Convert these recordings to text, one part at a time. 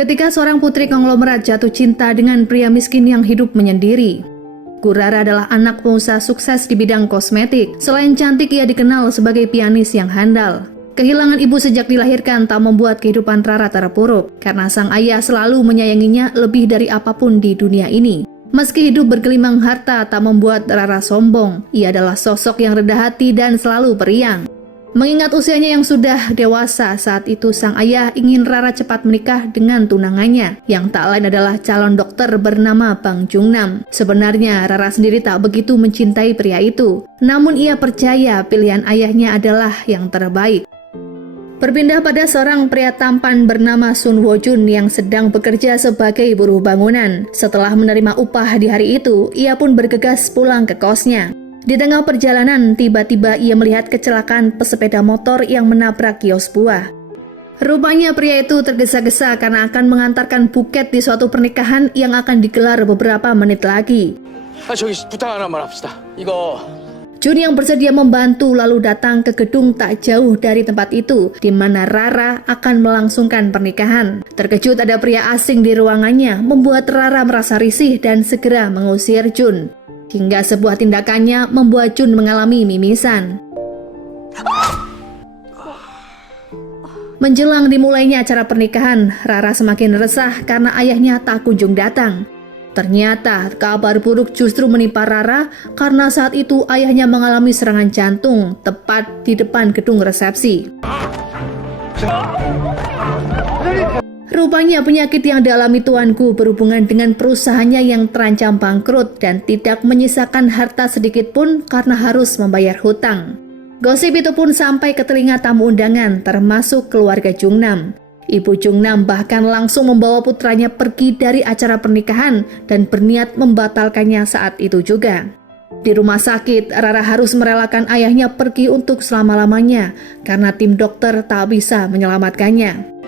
Ketika seorang putri konglomerat jatuh cinta dengan pria miskin yang hidup menyendiri. Rara adalah anak pengusaha sukses di bidang kosmetik. Selain cantik, ia dikenal sebagai pianis yang handal. Kehilangan ibu sejak dilahirkan tak membuat kehidupan Rara terpuruk, karena sang ayah selalu menyayanginya lebih dari apapun di dunia ini. Meski hidup bergelimang harta tak membuat Rara sombong, ia adalah sosok yang rendah hati dan selalu periang. Mengingat usianya yang sudah dewasa, saat itu sang ayah ingin Rara cepat menikah dengan tunangannya, yang tak lain adalah calon dokter bernama Bang Jungnam. Sebenarnya Rara sendiri tak begitu mencintai pria itu, namun ia percaya pilihan ayahnya adalah yang terbaik. Berpindah pada seorang pria tampan bernama Sun Woo-jun yang sedang bekerja sebagai buruh bangunan. Setelah menerima upah di hari itu, ia pun bergegas pulang ke kosnya. Di tengah perjalanan, tiba-tiba ia melihat kecelakaan pesepeda motor yang menabrak kios buah. Rupanya pria itu tergesa-gesa karena akan mengantarkan buket di suatu pernikahan yang akan digelar beberapa menit lagi. Jun yang bersedia membantu lalu datang ke gedung tak jauh dari tempat itu, di mana Rara akan melangsungkan pernikahan. Terkejut ada pria asing di ruangannya, membuat Rara merasa risih dan segera mengusir Jun. Hingga sebuah tindakannya membuat Jun mengalami mimisan. Menjelang dimulainya acara pernikahan, Rara semakin resah karena ayahnya tak kunjung datang. Ternyata kabar buruk justru menimpa Rara karena saat itu ayahnya mengalami serangan jantung tepat di depan gedung resepsi. Rupanya penyakit yang dialami tuanku berhubungan dengan perusahaannya yang terancam bangkrut dan tidak menyisakan harta sedikit pun karena harus membayar hutang. Gosip itu pun sampai ke telinga tamu undangan termasuk keluarga Jungnam. Ibu Jungnam bahkan langsung membawa putranya pergi dari acara pernikahan dan berniat membatalkannya saat itu juga. Di rumah sakit, Rara harus merelakan ayahnya pergi untuk selama-lamanya karena tim dokter tak bisa menyelamatkannya.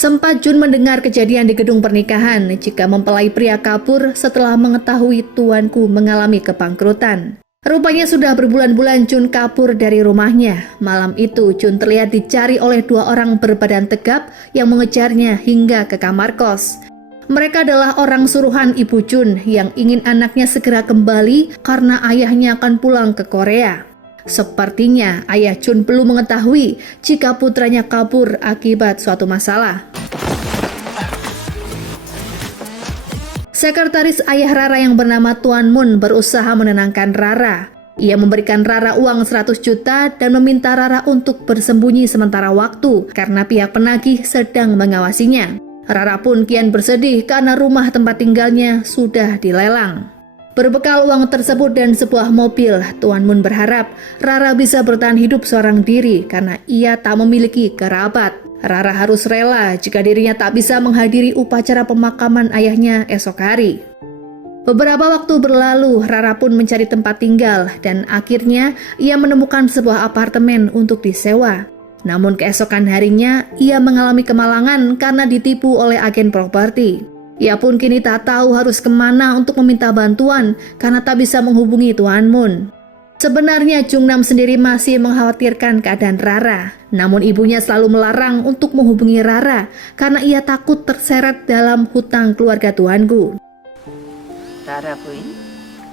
Sempat Jun mendengar kejadian di gedung pernikahan jika mempelai pria kabur setelah mengetahui tuanku mengalami kebangkrutan. Rupanya sudah berbulan-bulan Jun kabur dari rumahnya. Malam itu Jun terlihat dicari oleh dua orang berbadan tegap yang mengejarnya hingga ke kamar kos. Mereka adalah orang suruhan Ibu Jun yang ingin anaknya segera kembali karena ayahnya akan pulang ke Korea. Sepertinya ayah Jun belum mengetahui jika putranya kabur akibat suatu masalah. Sekretaris ayah Rara yang bernama Tuan Moon berusaha menenangkan Rara. Ia memberikan Rara uang 100 juta dan meminta Rara untuk bersembunyi sementara waktu karena pihak penagih sedang mengawasinya. Rara pun kian bersedih karena rumah tempat tinggalnya sudah dilelang. Berbekal uang tersebut dan sebuah mobil, Tuan Moon berharap Rara bisa bertahan hidup seorang diri karena ia tak memiliki kerabat. Rara harus rela jika dirinya tak bisa menghadiri upacara pemakaman ayahnya esok hari. Beberapa waktu berlalu, Rara pun mencari tempat tinggal dan akhirnya ia menemukan sebuah apartemen untuk disewa. Namun keesokan harinya, ia mengalami kemalangan karena ditipu oleh agen properti. Ia pun kini tak tahu harus kemana untuk meminta bantuan karena tak bisa menghubungi Tuan Moon. Sebenarnya Jungnam sendiri masih mengkhawatirkan keadaan Rara, namun ibunya selalu melarang untuk menghubungi Rara karena ia takut terseret dalam hutang keluarga tuanku. Rara buin,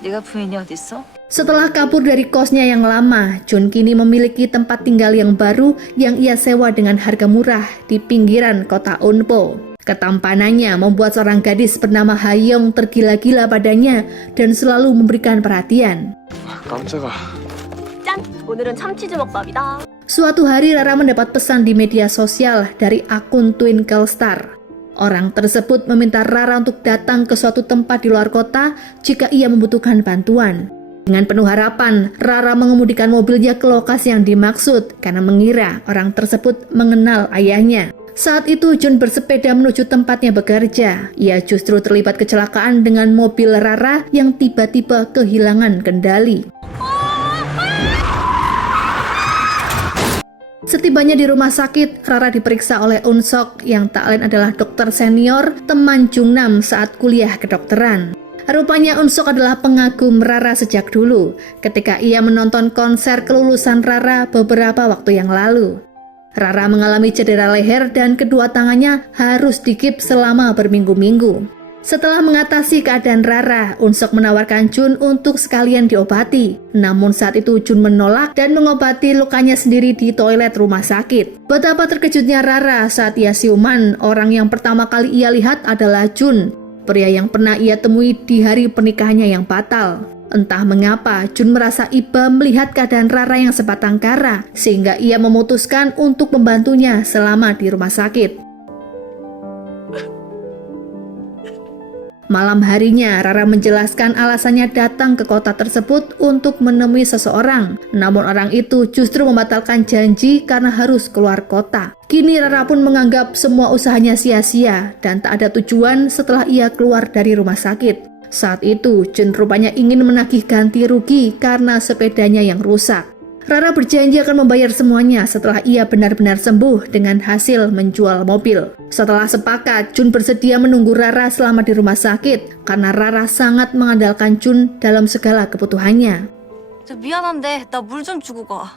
네가 부인이 어딨어? Setelah kabur dari kosnya yang lama, Jun kini memiliki tempat tinggal yang baru yang ia sewa dengan harga murah di pinggiran kota Eunpo. Ketampanannya membuat seorang gadis bernama Hayoung tergila-gila padanya dan selalu memberikan perhatian. 깜짝아. 짠! 오늘은 참치주먹밥이다. Suatu hari Rara mendapat pesan di media sosial dari akun Twinkle Star. Orang tersebut meminta Rara untuk datang ke suatu tempat di luar kota jika ia membutuhkan bantuan. Dengan penuh harapan, Rara mengemudikan mobilnya ke lokasi yang dimaksud karena mengira orang tersebut mengenal ayahnya. Saat itu Jun bersepeda menuju tempatnya bekerja. Ia justru terlibat kecelakaan dengan mobil Rara yang tiba-tiba kehilangan kendali. Setibanya di rumah sakit, Rara diperiksa oleh Eun Sok yang tak lain adalah dokter senior teman Jungnam saat kuliah kedokteran. Rupanya Eun Sok adalah pengagum Rara sejak dulu ketika ia menonton konser kelulusan Rara beberapa waktu yang lalu. Rara mengalami cedera leher dan kedua tangannya harus digips selama berminggu-minggu. Setelah mengatasi keadaan Rara, Unsok menawarkan Jun untuk sekalian diobati. Namun saat itu Jun menolak dan mengobati lukanya sendiri di toilet rumah sakit. Betapa terkejutnya Rara saat ia siuman, orang yang pertama kali ia lihat adalah Jun, pria yang pernah ia temui di hari pernikahannya yang batal. Entah mengapa, Jun merasa iba melihat keadaan Rara yang sebatang kara, sehingga ia memutuskan untuk membantunya selama di rumah sakit. Malam harinya, Rara menjelaskan alasannya datang ke kota tersebut untuk menemui seseorang. Namun orang itu justru membatalkan janji karena harus keluar kota. Kini Rara pun menganggap semua usahanya sia-sia dan tak ada tujuan setelah ia keluar dari rumah sakit. Saat itu, Jun rupanya ingin menagih ganti rugi karena sepedanya yang rusak. Rara berjanji akan membayar semuanya setelah ia benar-benar sembuh dengan hasil menjual mobil. Setelah sepakat, Jun bersedia menunggu Rara selama di rumah sakit karena Rara sangat mengandalkan Jun dalam segala kebutuhannya. 미안한데 나 물 좀 주고 가.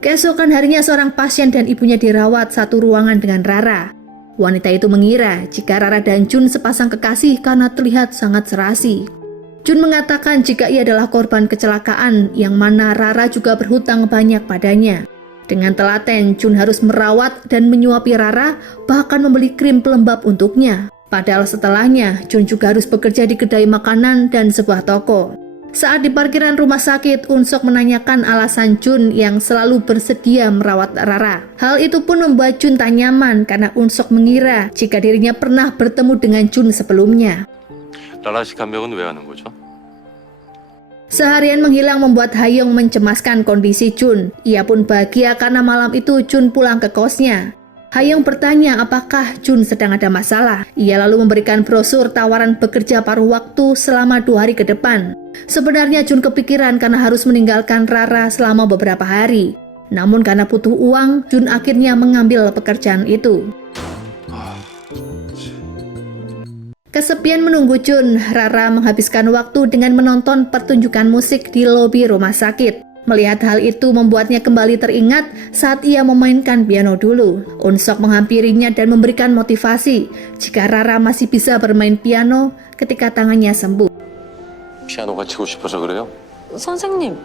Keesokan harinya seorang pasien dan ibunya dirawat satu ruangan dengan Rara. Wanita itu mengira jika Rara dan Jun sepasang kekasih karena terlihat sangat serasi. Jun mengatakan jika ia adalah korban kecelakaan yang mana Rara juga berhutang banyak padanya. Dengan telaten, Jun harus merawat dan menyuapi Rara, bahkan membeli krim pelembab untuknya. Padahal setelahnya, Jun juga harus bekerja di kedai makanan dan sebuah toko. Saat di parkiran rumah sakit, Unsok menanyakan alasan Jun yang selalu bersedia merawat Rara. Hal itu pun membuat Jun tak nyaman karena Unsok mengira jika dirinya pernah bertemu dengan Jun sebelumnya. 라라 씨 감명은 왜 하는 거죠? Seharian menghilang membuat Hayoung mencemaskan kondisi Jun. Ia pun bahagia karena malam itu Jun pulang ke kosnya. Hayoung bertanya apakah Jun sedang ada masalah. Ia lalu memberikan brosur tawaran bekerja paruh waktu selama 2 hari ke depan. Sebenarnya Jun kepikiran karena harus meninggalkan Rara selama beberapa hari. Namun karena butuh uang, Jun akhirnya mengambil pekerjaan itu. Kesepian menunggu Jun, Rara menghabiskan waktu dengan menonton pertunjukan musik di lobi rumah sakit. Melihat hal itu membuatnya kembali teringat saat ia memainkan piano dulu. Unsok menghampirinya dan memberikan motivasi jika Rara masih bisa bermain piano ketika tangannya sembuh. 피아노가 치고 싶어서 그래요? 선생님,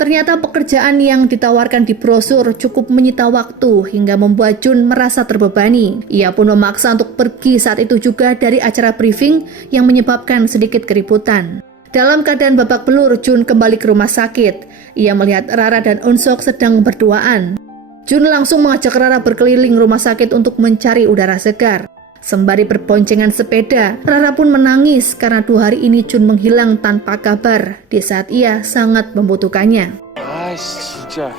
Ternyata pekerjaan yang ditawarkan di brosur cukup menyita waktu hingga membuat Jun merasa terbebani. Ia pun memaksa untuk pergi saat itu juga dari acara briefing yang menyebabkan sedikit keributan. Dalam keadaan babak belur, Jun kembali ke rumah sakit. Ia melihat Rara dan Unsok sedang berduaan. Jun langsung mengajak Rara berkeliling rumah sakit untuk mencari udara segar. Sembari berboncengan sepeda, Rara pun menangis karena 2 hari ini Jun menghilang tanpa kabar di saat ia sangat membutuhkannya. 진짜.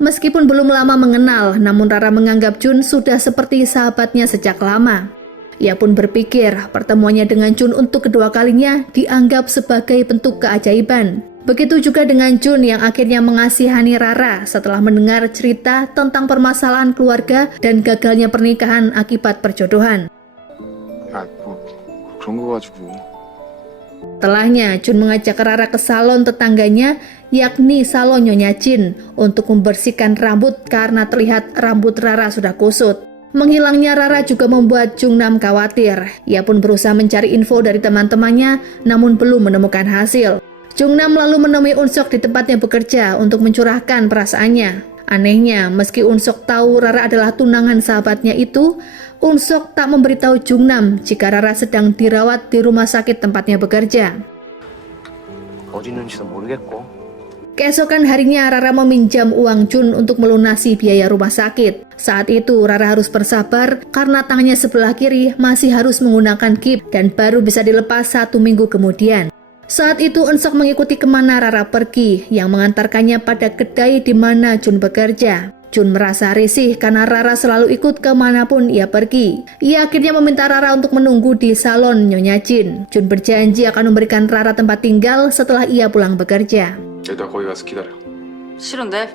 Meskipun belum lama mengenal, namun Rara menganggap Jun sudah seperti sahabatnya sejak lama. Ia pun berpikir pertemuannya dengan Jun untuk kedua kalinya dianggap sebagai bentuk keajaiban. Begitu juga dengan Jun yang akhirnya mengasihani Rara setelah mendengar cerita tentang permasalahan keluarga dan gagalnya pernikahan akibat perjodohan. 그런 거 가지고. Setelahnya, Jun mengajak Rara ke salon tetangganya, yakni salon Nyonya Jin, untuk membersihkan rambut karena terlihat rambut Rara sudah kusut. Menghilangnya Rara juga membuat Jungnam khawatir. Ia pun berusaha mencari info dari teman-temannya, namun belum menemukan hasil. Jungnam lalu menemui Unsok di tempatnya bekerja untuk mencurahkan perasaannya. Anehnya, meski Unsok tahu Rara adalah tunangan sahabatnya itu, Unsok tak memberitahu Jungnam jika Rara sedang dirawat di rumah sakit tempatnya bekerja. 어디 있는지도 모르겠고. Keesokan harinya Rara meminjam uang Jun untuk melunasi biaya rumah sakit. Saat itu Rara harus bersabar karena tangannya sebelah kiri masih harus menggunakan gips dan baru bisa dilepas 1 minggu kemudian. Saat itu Unsok mengikuti kemana Rara pergi yang mengantarkannya pada kedai di mana Jun bekerja. Jun merasa risih karena Rara selalu ikut kemanapun ia pergi. Ia akhirnya meminta Rara untuk menunggu di salon Nyonya Jin. Jun berjanji akan memberikan Rara tempat tinggal setelah ia pulang bekerja. 일단 거기 가서 기다려. 싫은데?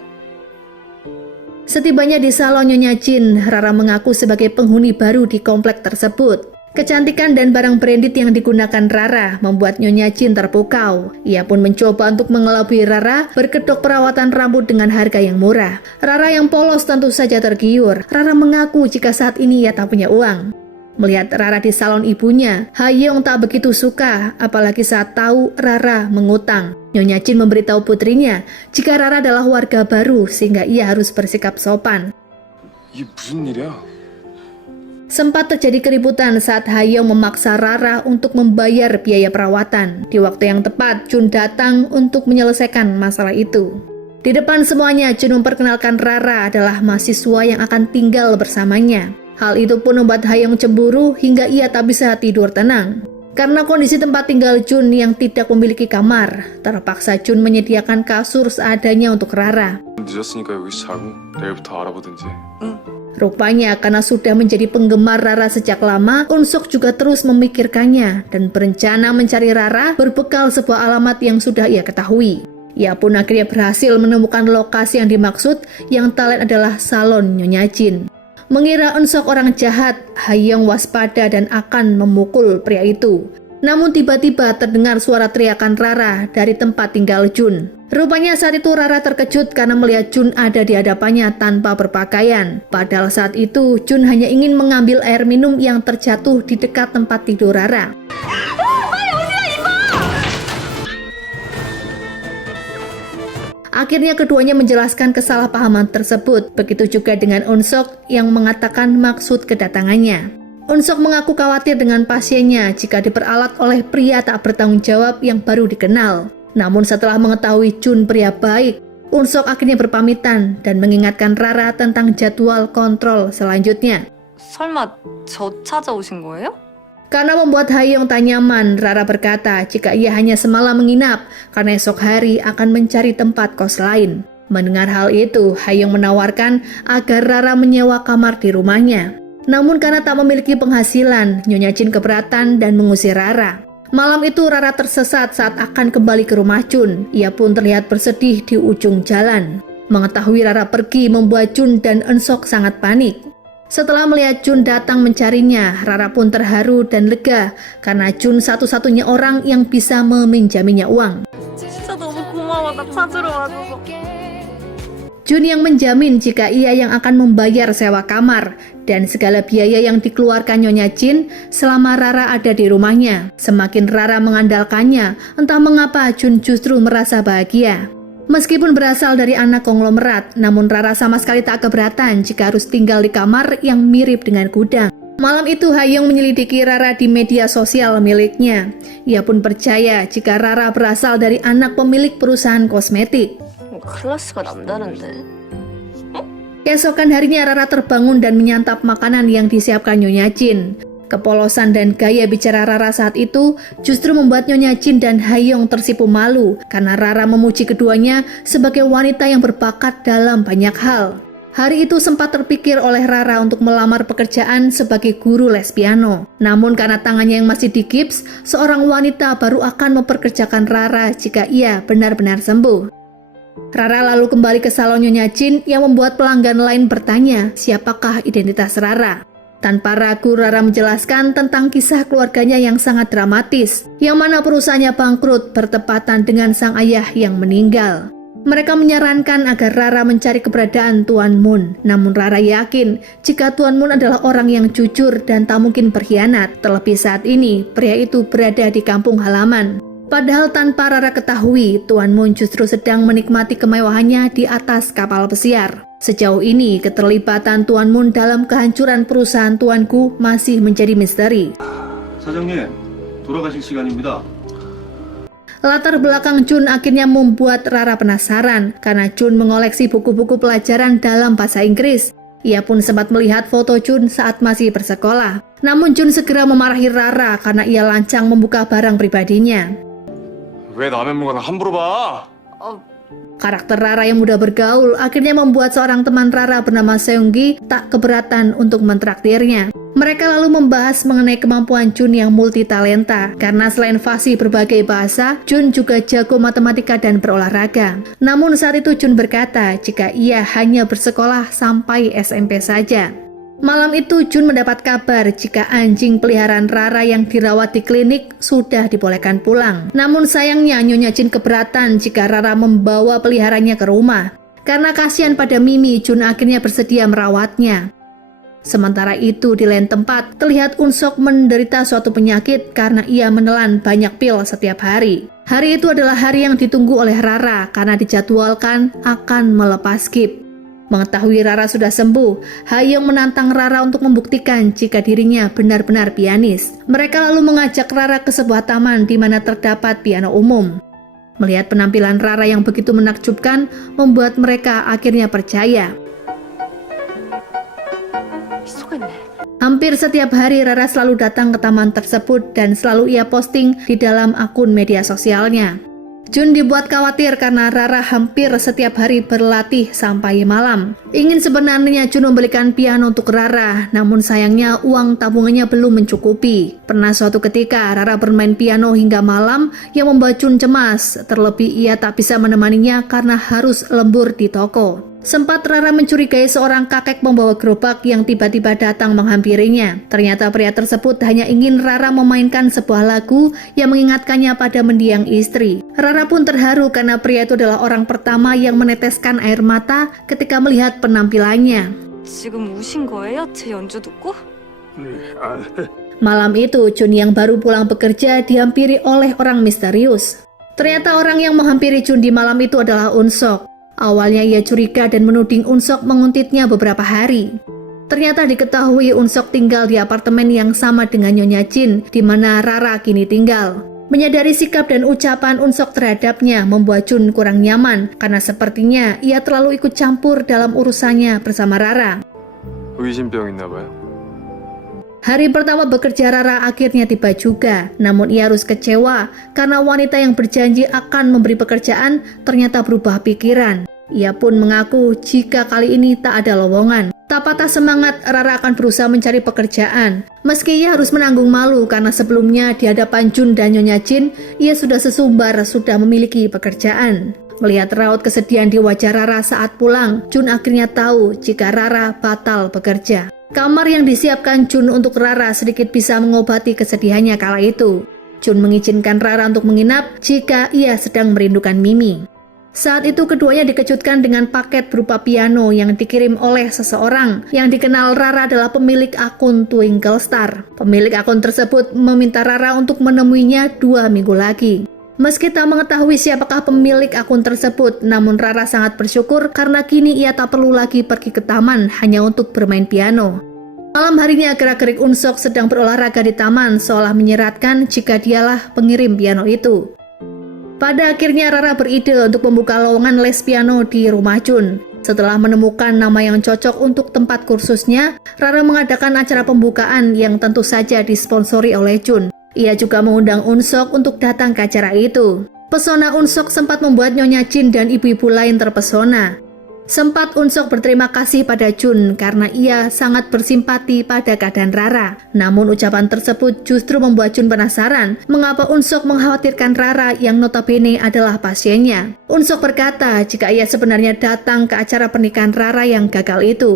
Setibanya di salon Nyonya Jin, Rara mengaku sebagai penghuni baru di komplek tersebut. Kecantikan dan barang branded yang digunakan Rara membuat Nyonya Jin terpukau. Ia pun mencoba untuk mengelabui Rara berkedok perawatan rambut dengan harga yang murah. Rara yang polos tentu saja tergiur. Rara mengaku jika saat ini ia tak punya uang. Melihat Rara di salon ibunya, Hayoung tak begitu suka, apalagi saat tahu Rara mengutang. Nyonya Jin memberitahu putrinya jika Rara adalah warga baru sehingga ia harus bersikap sopan. 이게 무슨 일이야? Sempat terjadi keributan saat Hayoung memaksa Rara untuk membayar biaya perawatan. Di waktu yang tepat, Jun datang untuk menyelesaikan masalah itu. Di depan semuanya, Jun memperkenalkan Rara adalah mahasiswa yang akan tinggal bersamanya. Hal itu pun membuat Hayoung cemburu hingga ia tak bisa tidur tenang. Karena kondisi tempat tinggal Jun yang tidak memiliki kamar, terpaksa Jun menyediakan kasur seadanya untuk Rara. 늦었으니까 여기서 자고 내일부터 알아보든지. Rupanya karena sudah menjadi penggemar Rara sejak lama, Unsok juga terus memikirkannya dan berencana mencari Rara berbekal sebuah alamat yang sudah ia ketahui. Ia pun akhirnya berhasil menemukan lokasi yang dimaksud, yang tak lain adalah salon Nyonya Jin. Mengira Unsok orang jahat, Hayoung waspada dan akan memukul pria itu. Namun tiba-tiba terdengar suara teriakan Rara dari tempat tinggal Jun. Rupanya saat itu Rara terkejut karena melihat Jun ada di hadapannya tanpa berpakaian. Padahal saat itu Jun hanya ingin mengambil air minum yang terjatuh di dekat tempat tidur Rara. Akhirnya keduanya menjelaskan kesalahpahaman tersebut. Begitu juga dengan Unsok yang mengatakan maksud kedatangannya. Unsok mengaku khawatir dengan pasiennya jika diperalat oleh pria tak bertanggung jawab yang baru dikenal. Namun setelah mengetahui Jun pria baik, Unsok akhirnya berpamitan dan mengingatkan Rara tentang jadwal kontrol selanjutnya. 설마 저 찾아오신 거예요? Karena membuat Hayoung tak nyaman, Rara berkata jika ia hanya semalam menginap karena esok hari akan mencari tempat kos lain. Mendengar hal itu, Hayoung menawarkan agar Rara menyewa kamar di rumahnya. Namun karena tak memiliki penghasilan, Nyonya Jin keberatan dan mengusir Rara. Malam itu Rara tersesat saat akan kembali ke rumah Jun. Ia pun terlihat bersedih di ujung jalan. Mengetahui Rara pergi membuat Jun dan Unsok sangat panik. Setelah melihat Jun datang mencarinya, Rara pun terharu dan lega karena Jun satu-satunya orang yang bisa meminjaminya uang. 진짜 너무 고마워. 나 찾으러 와줘서. Jun yang menjamin jika ia yang akan membayar sewa kamar dan segala biaya yang dikeluarkan Nyonya Jin selama Rara ada di rumahnya. Semakin Rara mengandalkannya, entah mengapa Jun justru merasa bahagia. Meskipun berasal dari anak konglomerat, namun Rara sama sekali tak keberatan jika harus tinggal di kamar yang mirip dengan gudang. Malam itu Hayoung menyelidiki Rara di media sosial miliknya. Ia pun percaya jika Rara berasal dari anak pemilik perusahaan kosmetik. 클래스가 남다른데. Keesokan harinya Rara terbangun dan menyantap makanan yang disiapkan Nyonya Jin. Kepolosan dan gaya bicara Rara saat itu justru membuat Nyonya Jin dan Hayoung tersipu malu karena Rara memuji keduanya sebagai wanita yang berbakat dalam banyak hal. Hari itu sempat terpikir oleh Rara untuk melamar pekerjaan sebagai guru les piano. Namun karena tangannya yang masih digips, seorang wanita baru akan memperkerjakan Rara jika ia benar-benar sembuh. Rara lalu kembali ke salon Nyonya Jin yang membuat pelanggan lain bertanya siapakah identitas Rara. Tanpa ragu Rara menjelaskan tentang kisah keluarganya yang sangat dramatis, yang mana perusahaannya bangkrut bertepatan dengan sang ayah yang meninggal. Mereka menyarankan agar Rara mencari keberadaan Tuan Moon. Namun Rara yakin jika Tuan Moon adalah orang yang jujur dan tak mungkin berkhianat. Terlebih saat ini pria itu berada di kampung halaman. Padahal tanpa Rara ketahui, Tuan Moon justru sedang menikmati kemewahannya di atas kapal pesiar. Sejauh ini, keterlibatan Tuan Moon dalam kehancuran perusahaan tuanku masih menjadi misteri. 사장님, 돌아가실 시간입니다. Latar belakang Jun akhirnya membuat Rara penasaran karena Jun mengoleksi buku-buku pelajaran dalam bahasa Inggris. Ia pun sempat melihat foto Jun saat masih bersekolah. Namun Jun segera memarahi Rara karena ia lancang membuka barang pribadinya. 왜 남의 물건을 함부로 봐? Karakter Rara yang mudah bergaul akhirnya membuat seorang teman Rara bernama Seunggi tak keberatan untuk mentraktirnya. Mereka lalu membahas mengenai kemampuan Jun yang multitalenta. Karena selain fasih berbagai bahasa, Jun juga jago matematika dan berolahraga. Namun saat itu Jun berkata jika ia hanya bersekolah sampai SMP saja. Malam itu Jun mendapat kabar jika anjing peliharaan Rara yang dirawat di klinik sudah dibolehkan pulang. Namun sayangnya Nyonya Jin keberatan jika Rara membawa peliharanya ke rumah. Karena kasihan pada Mimi, Jun akhirnya bersedia merawatnya. Sementara itu di lain tempat, terlihat Unsok menderita suatu penyakit karena ia menelan banyak pil setiap hari. Hari itu adalah hari yang ditunggu oleh Rara karena dijadwalkan akan melepas gips. Mengetahui Rara sudah sembuh, Hayoung menantang Rara untuk membuktikan jika dirinya benar-benar pianis. Mereka lalu mengajak Rara ke sebuah taman di mana terdapat piano umum. Melihat penampilan Rara yang begitu menakjubkan, membuat mereka akhirnya percaya. Hampir setiap hari Rara selalu datang ke taman tersebut dan selalu ia posting di dalam akun media sosialnya. Jun dibuat khawatir karena Rara hampir setiap hari berlatih sampai malam. Ingin sebenarnya Jun membelikan piano untuk Rara, namun sayangnya uang tabungannya belum mencukupi. Pernah suatu ketika Rara bermain piano hingga malam yang membuat Jun cemas, terlebih ia tak bisa menemaninya karena harus lembur di toko. Sempat Rara mencurigai seorang kakek membawa gerobak yang tiba-tiba datang menghampirinya. Ternyata pria tersebut hanya ingin Rara memainkan sebuah lagu yang mengingatkannya pada mendiang istri. Rara pun terharu karena pria itu adalah orang pertama yang meneteskan air mata ketika melihat penampilannya. 지금 우신 거예요? 제 연주 듣고? Malam itu, Jun yang baru pulang bekerja dihampiri oleh orang misterius. Ternyata orang yang menghampiri Jun di malam itu adalah Unsok. Awalnya ia curiga dan menuding Unsok menguntitnya beberapa hari. Ternyata diketahui Unsok tinggal di apartemen yang sama dengan Nyonya Jin, di mana Rara kini tinggal. Menyadari sikap dan ucapan Unsok terhadapnya membuat Jun kurang nyaman, karena sepertinya ia terlalu ikut campur dalam urusannya bersama Rara. 의심병 있나 봐요. Hari pertama bekerja Rara akhirnya tiba juga, namun ia harus kecewa karena wanita yang berjanji akan memberi pekerjaan ternyata berubah pikiran. Ia pun mengaku jika kali ini tak ada lowongan. Tak patah semangat, Rara akan berusaha mencari pekerjaan. Meski ia harus menanggung malu karena sebelumnya di hadapan Jun dan Nyonya Jin, ia sudah sesumbar sudah memiliki pekerjaan. Melihat raut kesedihan di wajah Rara saat pulang, Jun akhirnya tahu jika Rara batal bekerja. Kamar yang disiapkan Jun untuk Rara sedikit bisa mengobati kesedihannya kala itu. Jun mengizinkan Rara untuk menginap jika ia sedang merindukan Mimi. Saat itu keduanya dikejutkan dengan paket berupa piano yang dikirim oleh seseorang yang dikenal Rara adalah pemilik akun Twinkle Star. Pemilik akun tersebut meminta Rara untuk menemuinya 2 minggu lagi. Meski tak mengetahui siapakah pemilik akun tersebut, namun Rara sangat bersyukur karena kini ia tak perlu lagi pergi ke taman hanya untuk bermain piano. Malam harinya gerak-gerik Unsok sedang berolahraga di taman seolah menyeratkan jika dialah pengirim piano itu. Pada akhirnya Rara beride untuk membuka lowongan les piano di rumah Jun. Setelah menemukan nama yang cocok untuk tempat kursusnya, Rara mengadakan acara pembukaan yang tentu saja disponsori oleh Jun. Ia juga mengundang Unsok untuk datang ke acara itu. Pesona Unsok sempat membuat Nyonya Jin dan ibu-ibu lain terpesona. Sempat Unsok berterima kasih pada Jun karena ia sangat bersimpati pada keadaan Rara. Namun ucapan tersebut justru membuat Jun penasaran mengapa Unsok mengkhawatirkan Rara yang notabene adalah pasiennya. Unsok berkata jika ia sebenarnya datang ke acara pernikahan Rara yang gagal itu.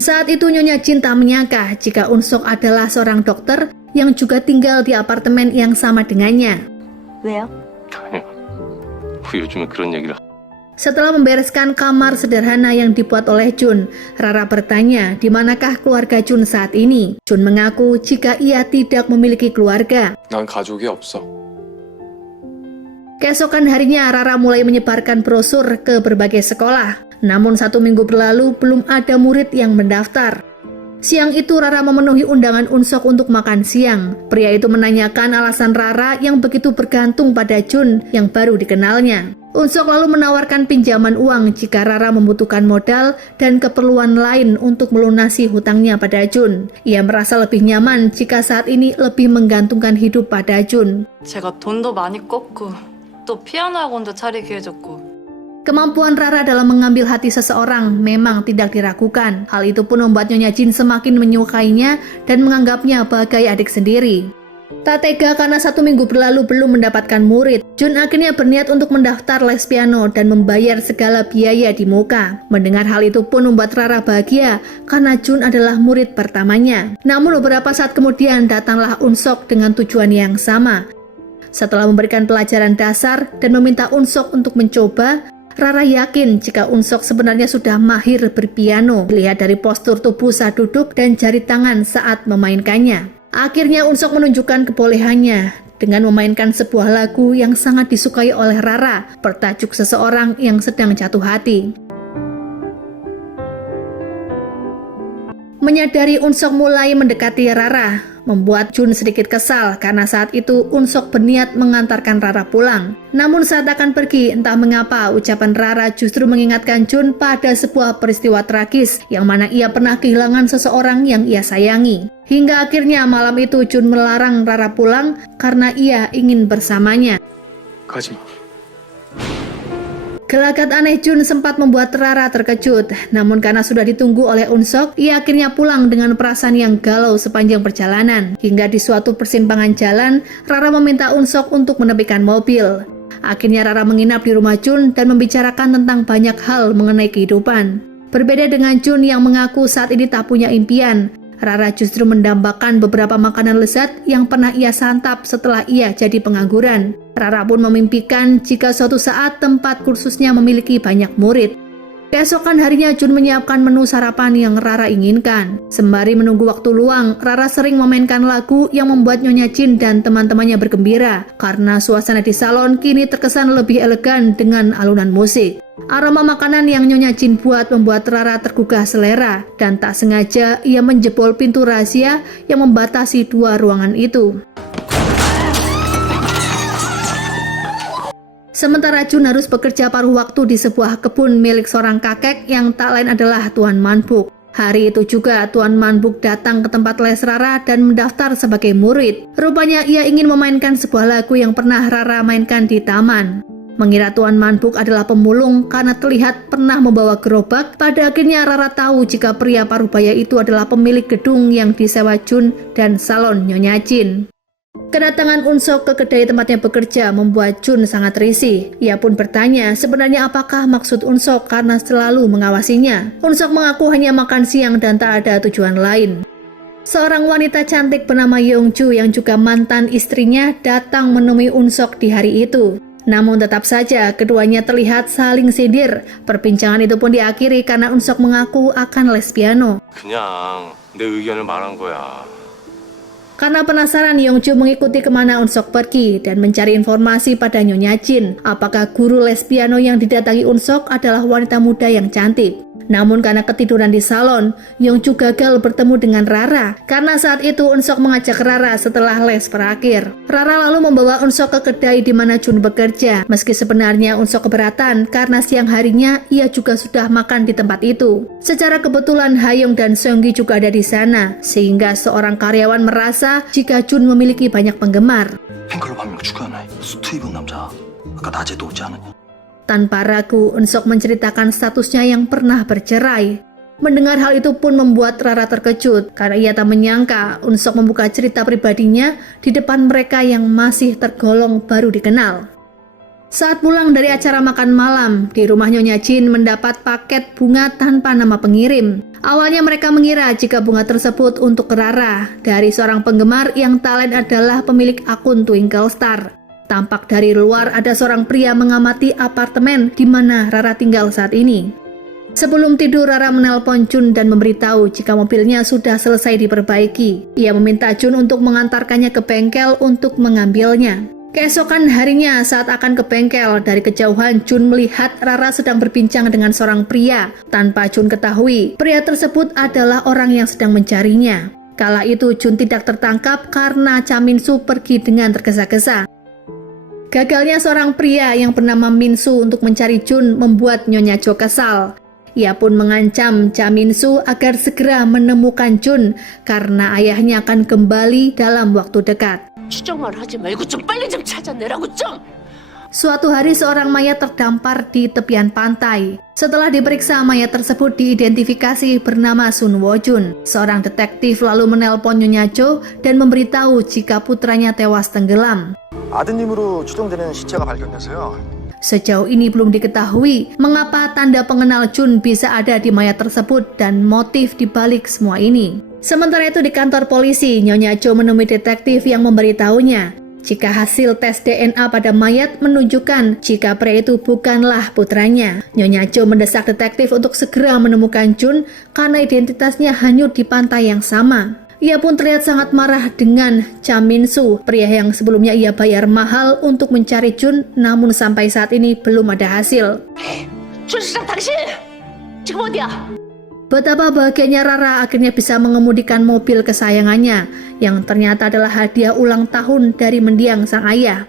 Saat itu Nyonya Jin tak menyangka jika Unsok adalah seorang dokter yang juga tinggal di apartemen yang sama dengannya. 왜요? 요즘에 그런 얘기를. Setelah membereskan kamar sederhana yang dibuat oleh Jun, Rara bertanya di manakah keluarga Jun saat ini. Jun mengaku jika ia tidak memiliki keluarga. 난 가족이 없어. Keesokan harinya Rara mulai menyebarkan brosur ke berbagai sekolah. Namun 1 minggu berlalu belum ada murid yang mendaftar. Siang itu Rara memenuhi undangan Unsok untuk makan siang. Pria itu menanyakan alasan Rara yang begitu bergantung pada Jun yang baru dikenalnya. Unsok lalu menawarkan pinjaman uang jika Rara membutuhkan modal dan keperluan lain untuk melunasi hutangnya pada Jun. Ia merasa lebih nyaman jika saat ini lebih menggantungkan hidup pada Jun. 제가 돈도 많이 꿨고 또 피아노 학원도 차리게 해줬고 Kemampuan Rara dalam mengambil hati seseorang memang tidak diragukan. Hal itu pun membuat Nyonya Jin semakin menyukainya dan menganggapnya bagai adik sendiri. Tak tega karena 1 minggu berlalu belum mendapatkan murid, Jun akhirnya berniat untuk mendaftar les piano dan membayar segala biaya di muka. Mendengar hal itu pun membuat Rara bahagia karena Jun adalah murid pertamanya. Namun beberapa saat kemudian datanglah Unsok dengan tujuan yang sama. Setelah memberikan pelajaran dasar dan meminta Unsok untuk mencoba, Rara yakin jika Unsok sebenarnya sudah mahir berpiano, dilihat dari postur tubuh saat duduk dan jari tangan saat memainkannya. Akhirnya Unsok menunjukkan kebolehannya dengan memainkan sebuah lagu yang sangat disukai oleh Rara, bertajuk Seseorang yang Sedang Jatuh Hati. Menyadari Unsok mulai mendekati Rara, membuat Jun sedikit kesal karena saat itu Unsok berniat mengantarkan Rara pulang. Namun saat akan pergi, entah mengapa ucapan Rara justru mengingatkan Jun pada sebuah peristiwa tragis yang mana ia pernah kehilangan seseorang yang ia sayangi. Hingga akhirnya malam itu Jun melarang Rara pulang karena ia ingin bersamanya. 가지 마. Gelagat aneh Jun sempat membuat Rara terkejut, namun karena sudah ditunggu oleh Unsok, ia akhirnya pulang dengan perasaan yang galau sepanjang perjalanan. Hingga di suatu persimpangan jalan, Rara meminta Unsok untuk menepikan mobil. Akhirnya Rara menginap di rumah Jun dan membicarakan tentang banyak hal mengenai kehidupan. Berbeda dengan Jun yang mengaku saat ini tak punya impian, Rara justru mendambakan beberapa makanan lezat yang pernah ia santap setelah ia jadi pengangguran. Rara pun memimpikan jika suatu saat tempat kursusnya memiliki banyak murid. Keesokan harinya Jun menyiapkan menu sarapan yang Rara inginkan. Sembari menunggu waktu luang, Rara sering memainkan lagu yang membuat Nyonya Jin dan teman-temannya bergembira karena suasana di salon kini terkesan lebih elegan dengan alunan musik. Aroma makanan yang Nyonya Jin buat membuat Rara tergugah selera dan tak sengaja ia menjebol pintu rahasia yang membatasi 2 ruangan itu. Sementara Jun harus bekerja paruh waktu di sebuah kebun milik seorang kakek yang tak lain adalah Tuan Manbuk. Hari itu juga Tuan Manbuk datang ke tempat les Rara dan mendaftar sebagai murid. Rupanya ia ingin memainkan sebuah lagu yang pernah Rara mainkan di taman. Mengira Tuan Manbuk adalah pemulung karena terlihat pernah membawa gerobak, pada akhirnya Rara tahu jika pria parubaya itu adalah pemilik gedung yang disewa Jun dan salon Nyonya Jin. Kedatangan Unsok ke kedai tempatnya bekerja membuat Jun sangat risih. Ia pun bertanya sebenarnya apakah maksud Unsok karena selalu mengawasinya. Unsok mengaku hanya makan siang dan tak ada tujuan lain. Seorang wanita cantik bernama Yongju yang juga mantan istrinya datang menemui Unsok di hari itu. Namun tetap saja keduanya terlihat saling sindir. Perbincangan itu pun diakhiri karena Unsok mengaku akan les piano. 그냥 내 의견을 말한 거야. Karena penasaran, Yongju mengikuti kemana Unsok pergi dan mencari informasi pada Nyonya Jin. Apakah guru les piano yang didatangi Unsok adalah wanita muda yang cantik? Namun karena ketiduran di salon, Yongju gagal bertemu dengan Rara. Karena saat itu Unsok mengajak Rara setelah les berakhir. Rara lalu membawa Unsok ke kedai di mana Jun bekerja. Meski sebenarnya Unsok keberatan karena siang harinya ia juga sudah makan di tempat itu. Secara kebetulan Hayoung dan Seunggi juga ada di sana, sehingga seorang karyawan merasa jika Jun memiliki banyak penggemar. 팬클럽 한 명 추가하네. 수트 입은 남자. 아까 낮에도 오지 않았냐? Tanpa ragu, Unsok menceritakan statusnya yang pernah bercerai. Mendengar hal itu pun membuat Rara terkejut, karena ia tak menyangka Unsok membuka cerita pribadinya di depan mereka yang masih tergolong baru dikenal. Saat pulang dari acara makan malam, di rumah Nyonya Jin mendapat paket bunga tanpa nama pengirim. Awalnya mereka mengira jika bunga tersebut untuk Rara, dari seorang penggemar yang tak lain adalah pemilik akun Twinkle Star. Tampak dari luar ada seorang pria mengamati apartemen di mana Rara tinggal saat ini. Sebelum tidur, Rara menelpon Jun dan memberitahu jika mobilnya sudah selesai diperbaiki. Ia meminta Jun untuk mengantarkannya ke bengkel untuk mengambilnya. Keesokan harinya saat akan ke bengkel, dari kejauhan Jun melihat Rara sedang berbincang dengan seorang pria. Tanpa Jun ketahui, pria tersebut adalah orang yang sedang mencarinya. Kala itu Jun tidak tertangkap karena Cha Min-soo pergi dengan tergesa-gesa. Gagalnya seorang pria yang bernama Min-soo untuk mencari Jun membuat Nyonya Jo kesal. Ia pun mengancam Cha Min-soo agar segera menemukan Jun karena ayahnya akan kembali dalam waktu dekat. 추정만 하지 말고 좀 빨리 좀 찾아내라고 좀. Suatu hari seorang mayat terdampar di tepian pantai. Setelah diperiksa, mayat tersebut diidentifikasi bernama Sun Wo-jun. Seorang detektif lalu menelpon Nyonya Jo dan memberitahu jika putranya tewas tenggelam. 아드님으로 추정되는 시체가 발견돼서요. Sejauh ini belum diketahui mengapa tanda pengenal Jun bisa ada di mayat tersebut dan motif dibalik semua ini. Sementara itu di kantor polisi, Nyonya Jo menemui detektif yang memberitahunya jika hasil tes DNA pada mayat menunjukkan jika pria itu bukanlah putranya. Nyonya Jo mendesak detektif untuk segera menemukan Jun karena identitasnya hanyut di pantai yang sama. Ia pun terlihat sangat marah dengan Cha Min-soo, pria yang sebelumnya ia bayar mahal untuk mencari Jun, namun sampai saat ini belum ada hasil. 준수장 당신 지금 어디야? Betapa bahagianya Rara akhirnya bisa mengemudikan mobil kesayangannya yang ternyata adalah hadiah ulang tahun dari mendiang sang ayah.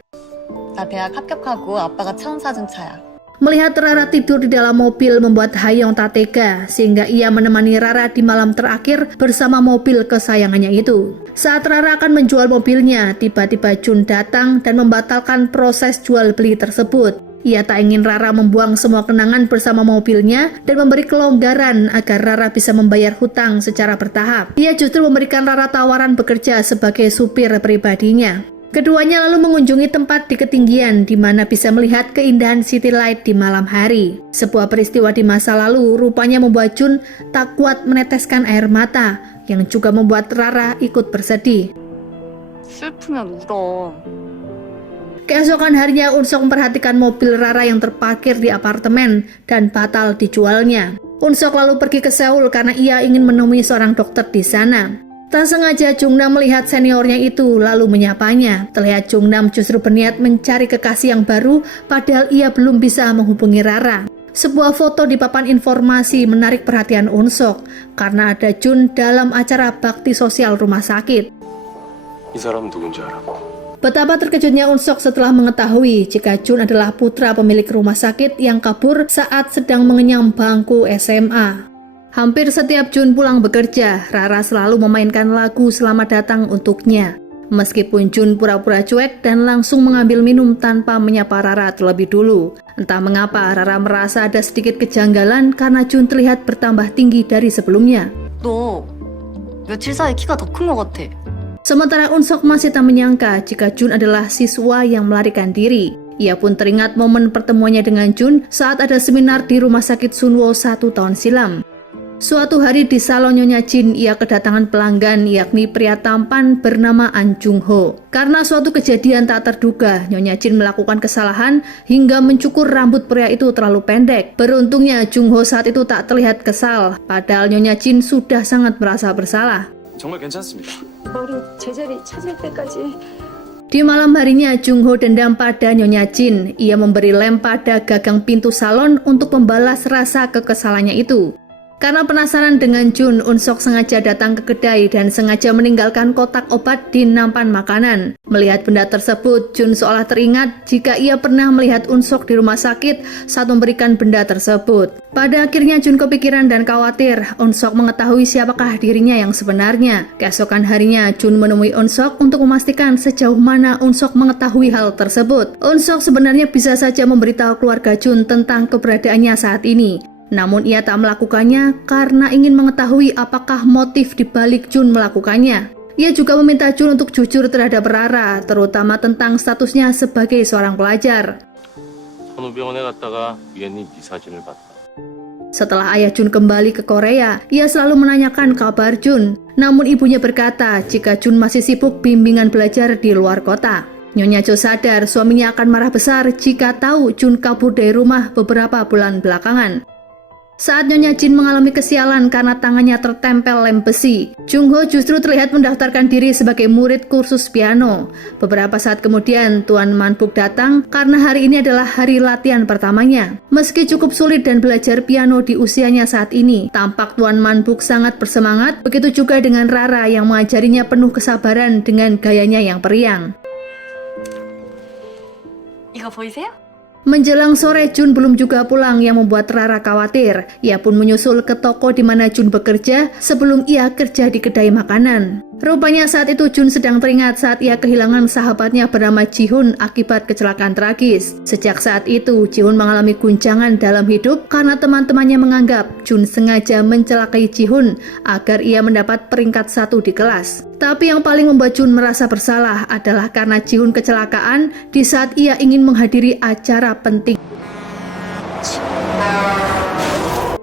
나 대학 합격하고 아빠가 처음 사준 차야. Melihat Rara tidur di dalam mobil membuat Hayoung tak tega sehingga ia menemani Rara di malam terakhir bersama mobil kesayangannya itu. Saat Rara akan menjual mobilnya, tiba-tiba Jun datang dan membatalkan proses jual beli tersebut. Ia tak ingin Rara membuang semua kenangan bersama mobilnya dan memberi kelonggaran agar Rara bisa membayar hutang secara bertahap. Ia justru memberikan Rara tawaran bekerja sebagai supir pribadinya. Keduanya lalu mengunjungi tempat di ketinggian di mana bisa melihat keindahan city light di malam hari. Sebuah peristiwa di masa lalu rupanya membuat Jun tak kuat meneteskan air mata yang juga membuat Rara ikut bersedih. 슬프면 울어. Keesokan harinya, Unsok memperhatikan mobil Rara yang terparkir di apartemen dan batal dijualnya. Unsok lalu pergi ke Seoul karena ia ingin menemui seorang dokter di sana. Tak sengaja Jungnam melihat seniornya itu lalu menyapanya. Terlihat Jungnam justru berniat mencari kekasih yang baru padahal ia belum bisa menghubungi Rara. Sebuah foto di papan informasi menarik perhatian Unsok karena ada Jun dalam acara bakti sosial rumah sakit. 이 사람 누군지 알아? Betapa terkejutnya Unsok setelah mengetahui jika Jun adalah putra pemilik rumah sakit yang kabur saat sedang mengenyam bangku SMA. Hampir setiap Jun pulang bekerja, Rara selalu memainkan lagu Selamat Datang untuknya. Meskipun Jun pura-pura cuek dan langsung mengambil minum tanpa menyapa Rara terlebih dulu. Entah mengapa Rara merasa ada sedikit kejanggalan karena Jun terlihat bertambah tinggi dari sebelumnya. 너 며칠 사이에 키가 더 큰 것 같아. Sementara Unsok masih tak menyangka jika Jun adalah siswa yang melarikan diri. Ia pun teringat momen pertemuannya dengan Jun saat ada seminar di rumah sakit Sunwo 1 tahun silam. Suatu hari di salon Nyonya Jin, ia kedatangan pelanggan yakni pria tampan bernama An Jung Ho. Karena suatu kejadian tak terduga, Nyonya Jin melakukan kesalahan hingga mencukur rambut pria itu terlalu pendek. Beruntungnya Jung Ho saat itu tak terlihat kesal, padahal Nyonya Jin sudah sangat merasa bersalah. 정말 괜찮습니다. 머리 제자리 찾을 때까지. Di malam harinya, Jung Ho dendam pada Nyonya Jin. Ia memberi lem pada gagang pintu salon untuk membalas rasa kekesalannya itu. Karena penasaran dengan Jun, Unsok sengaja datang ke kedai dan sengaja meninggalkan kotak obat di nampan makanan. Melihat benda tersebut, Jun seolah teringat jika ia pernah melihat Unsok di rumah sakit saat memberikan benda tersebut. Pada akhirnya Jun kepikiran dan khawatir Unsok mengetahui siapakah dirinya yang sebenarnya. Keesokan harinya, Jun menemui Unsok untuk memastikan sejauh mana Unsok mengetahui hal tersebut. Unsok sebenarnya bisa saja memberitahu keluarga Jun tentang keberadaannya saat ini. Namun ia tak melakukannya karena ingin mengetahui apakah motif dibalik Jun melakukannya. Ia juga meminta Jun untuk jujur terhadap Rara, terutama tentang statusnya sebagai seorang pelajar. 선우병원에 갔다가 위원님 네 사진을 봤다. Setelah ayah Jun kembali ke Korea, ia selalu menanyakan kabar Jun. Namun ibunya berkata jika Jun masih sibuk bimbingan belajar di luar kota. Nyonya Jo sadar suaminya akan marah besar jika tahu Jun kabur dari rumah beberapa bulan belakangan. Saat Nyonya Jin mengalami kesialan karena tangannya tertempel lem besi, Jung Ho justru terlihat mendaftarkan diri sebagai murid kursus piano. Beberapa saat kemudian, Tuan Man Buk datang karena hari ini adalah hari latihan pertamanya. Meski cukup sulit dan belajar piano di usianya saat ini, tampak Tuan Man Buk sangat bersemangat, begitu juga dengan Rara yang mengajarinya penuh kesabaran dengan gayanya yang periang. 이거 보이세요? Menjelang sore, Jun belum juga pulang yang membuat Rara khawatir. Ia pun menyusul ke toko di mana Jun bekerja sebelum ia kerja di kedai makanan. Rupanya saat itu Jun sedang teringat saat ia kehilangan sahabatnya bernama Ji-hoon akibat kecelakaan tragis. Sejak saat itu, Ji-hoon mengalami guncangan dalam hidup karena teman-temannya menganggap Jun sengaja mencelakai Ji-hoon agar ia mendapat peringkat 1 di kelas. Tapi yang paling membuat Jun merasa bersalah adalah karena Ji-hoon kecelakaan di saat ia ingin menghadiri acara penting.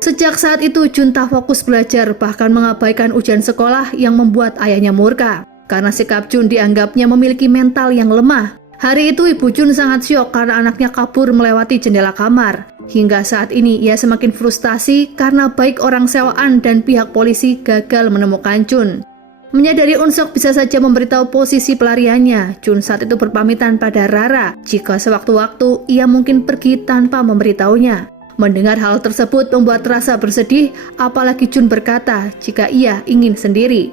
Sejak saat itu, Jun tak fokus belajar, bahkan mengabaikan ujian sekolah yang membuat ayahnya murka. Karena sikap Jun dianggapnya memiliki mental yang lemah. Hari itu Ibu Jun sangat syok karena anaknya kabur melewati jendela kamar. Hingga saat ini ia semakin frustasi karena baik orang sewaan dan pihak polisi gagal menemukan Jun. Menyadari Unsok bisa saja memberitahu posisi pelariannya, Jun saat itu berpamitan pada Rara jika sewaktu-waktu ia mungkin pergi tanpa memberitahunya. Mendengar hal tersebut membuat rasa bersedih, apalagi Jun berkata jika ia ingin sendiri.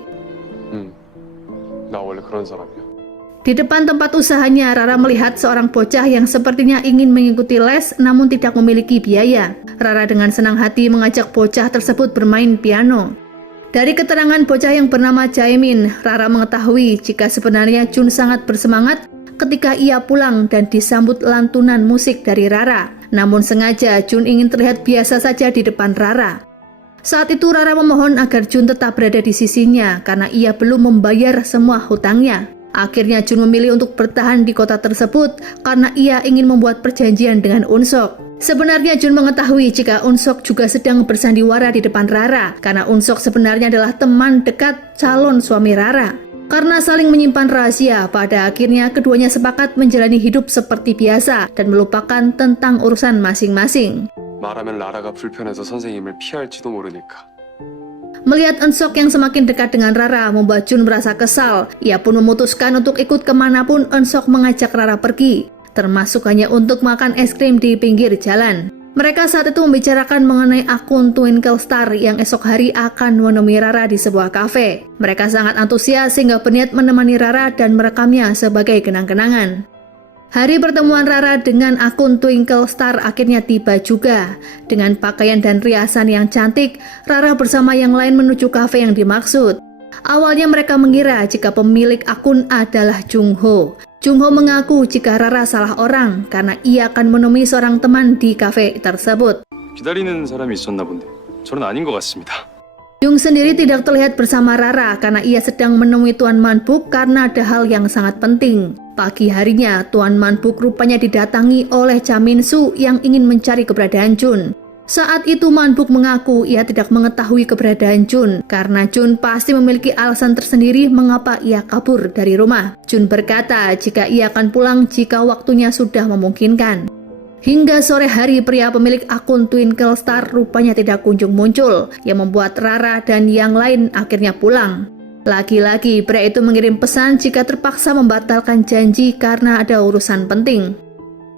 나 원래 그런 사람이야. Di depan tempat usahanya, Rara melihat seorang bocah yang sepertinya ingin mengikuti les namun tidak memiliki biaya. Rara dengan senang hati mengajak bocah tersebut bermain piano. Dari keterangan bocah yang bernama Jaemin, Rara mengetahui jika sebenarnya Jun sangat bersemangat ketika ia pulang dan disambut lantunan musik dari Rara. Namun sengaja Jun ingin terlihat biasa saja di depan Rara. Saat itu Rara memohon agar Jun tetap berada di sisinya karena ia belum membayar semua hutangnya. Akhirnya Jun memilih untuk bertahan di kota tersebut karena ia ingin membuat perjanjian dengan Unsok. Sebenarnya Jun mengetahui jika Unsok juga sedang bersandiwara di depan Rara karena Unsok sebenarnya adalah teman dekat calon suami Rara. Karena saling menyimpan rahasia, pada akhirnya keduanya sepakat menjalani hidup seperti biasa dan melupakan tentang urusan masing-masing. 말하면 라라가 불편해서 선생님을 피할지도 모르니까. Melihat Unsok yang semakin dekat dengan Rara membuat Jun merasa kesal. Ia pun memutuskan untuk ikut kemanapun Unsok mengajak Rara pergi, termasuk hanya untuk makan es krim di pinggir jalan. Mereka saat itu membicarakan mengenai akun Twinkle Star yang esok hari akan menemui Rara di sebuah kafe. Mereka sangat antusias sehingga berniat menemani Rara dan merekamnya sebagai kenang-kenangan. Hari pertemuan Rara dengan akun Twinkle Star akhirnya tiba juga. Dengan pakaian dan riasan yang cantik, Rara bersama yang lain menuju kafe yang dimaksud. Awalnya mereka mengira jika pemilik akun adalah Jung-ho. Jung-ho mengaku jika Rara salah orang karena ia akan menemui seorang teman di kafe tersebut. 기다리는 사람이 있었나 본데. 저는 아닌 것 같습니다. Jung sendiri tidak terlihat bersama Rara karena ia sedang menemui Tuan Man-buk karena ada hal yang sangat penting. Pagi harinya, Tuan Man-buk rupanya didatangi oleh Cha Min-soo yang ingin mencari keberadaan Jun. Saat itu Man-buk mengaku ia tidak mengetahui keberadaan Jun karena Jun pasti memiliki alasan tersendiri mengapa ia kabur dari rumah. Jun berkata jika ia akan pulang jika waktunya sudah memungkinkan. Hingga sore hari, pria pemilik akun Twinkle Star rupanya tidak kunjung muncul, yang membuat Rara dan yang lain akhirnya pulang. Lagi-lagi pria itu mengirim pesan jika terpaksa membatalkan janji karena ada urusan penting.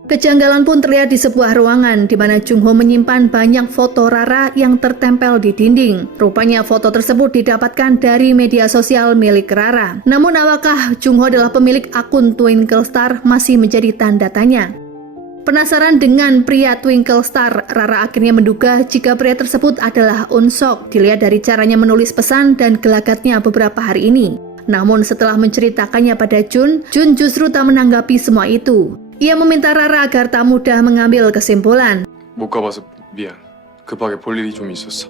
Kejanggalan pun terlihat di sebuah ruangan di mana Jung-ho menyimpan banyak foto Rara yang tertempel di dinding. Rupanya foto tersebut didapatkan dari media sosial milik Rara. Namun apakah Jung-ho adalah pemilik akun Twinkle Star masih menjadi tanda tanya. Penasaran dengan pria Twinkle Star, Rara akhirnya menduga jika pria tersebut adalah Unsok. Dilihat dari caranya menulis pesan dan gelagatnya beberapa hari ini. Namun setelah menceritakannya pada Jun justru tak menanggapi semua itu. Ia meminta Rara agar tak mudah mengambil kesimpulan. 못 가봐서 미안. 급하게 볼 일이 좀 있었어.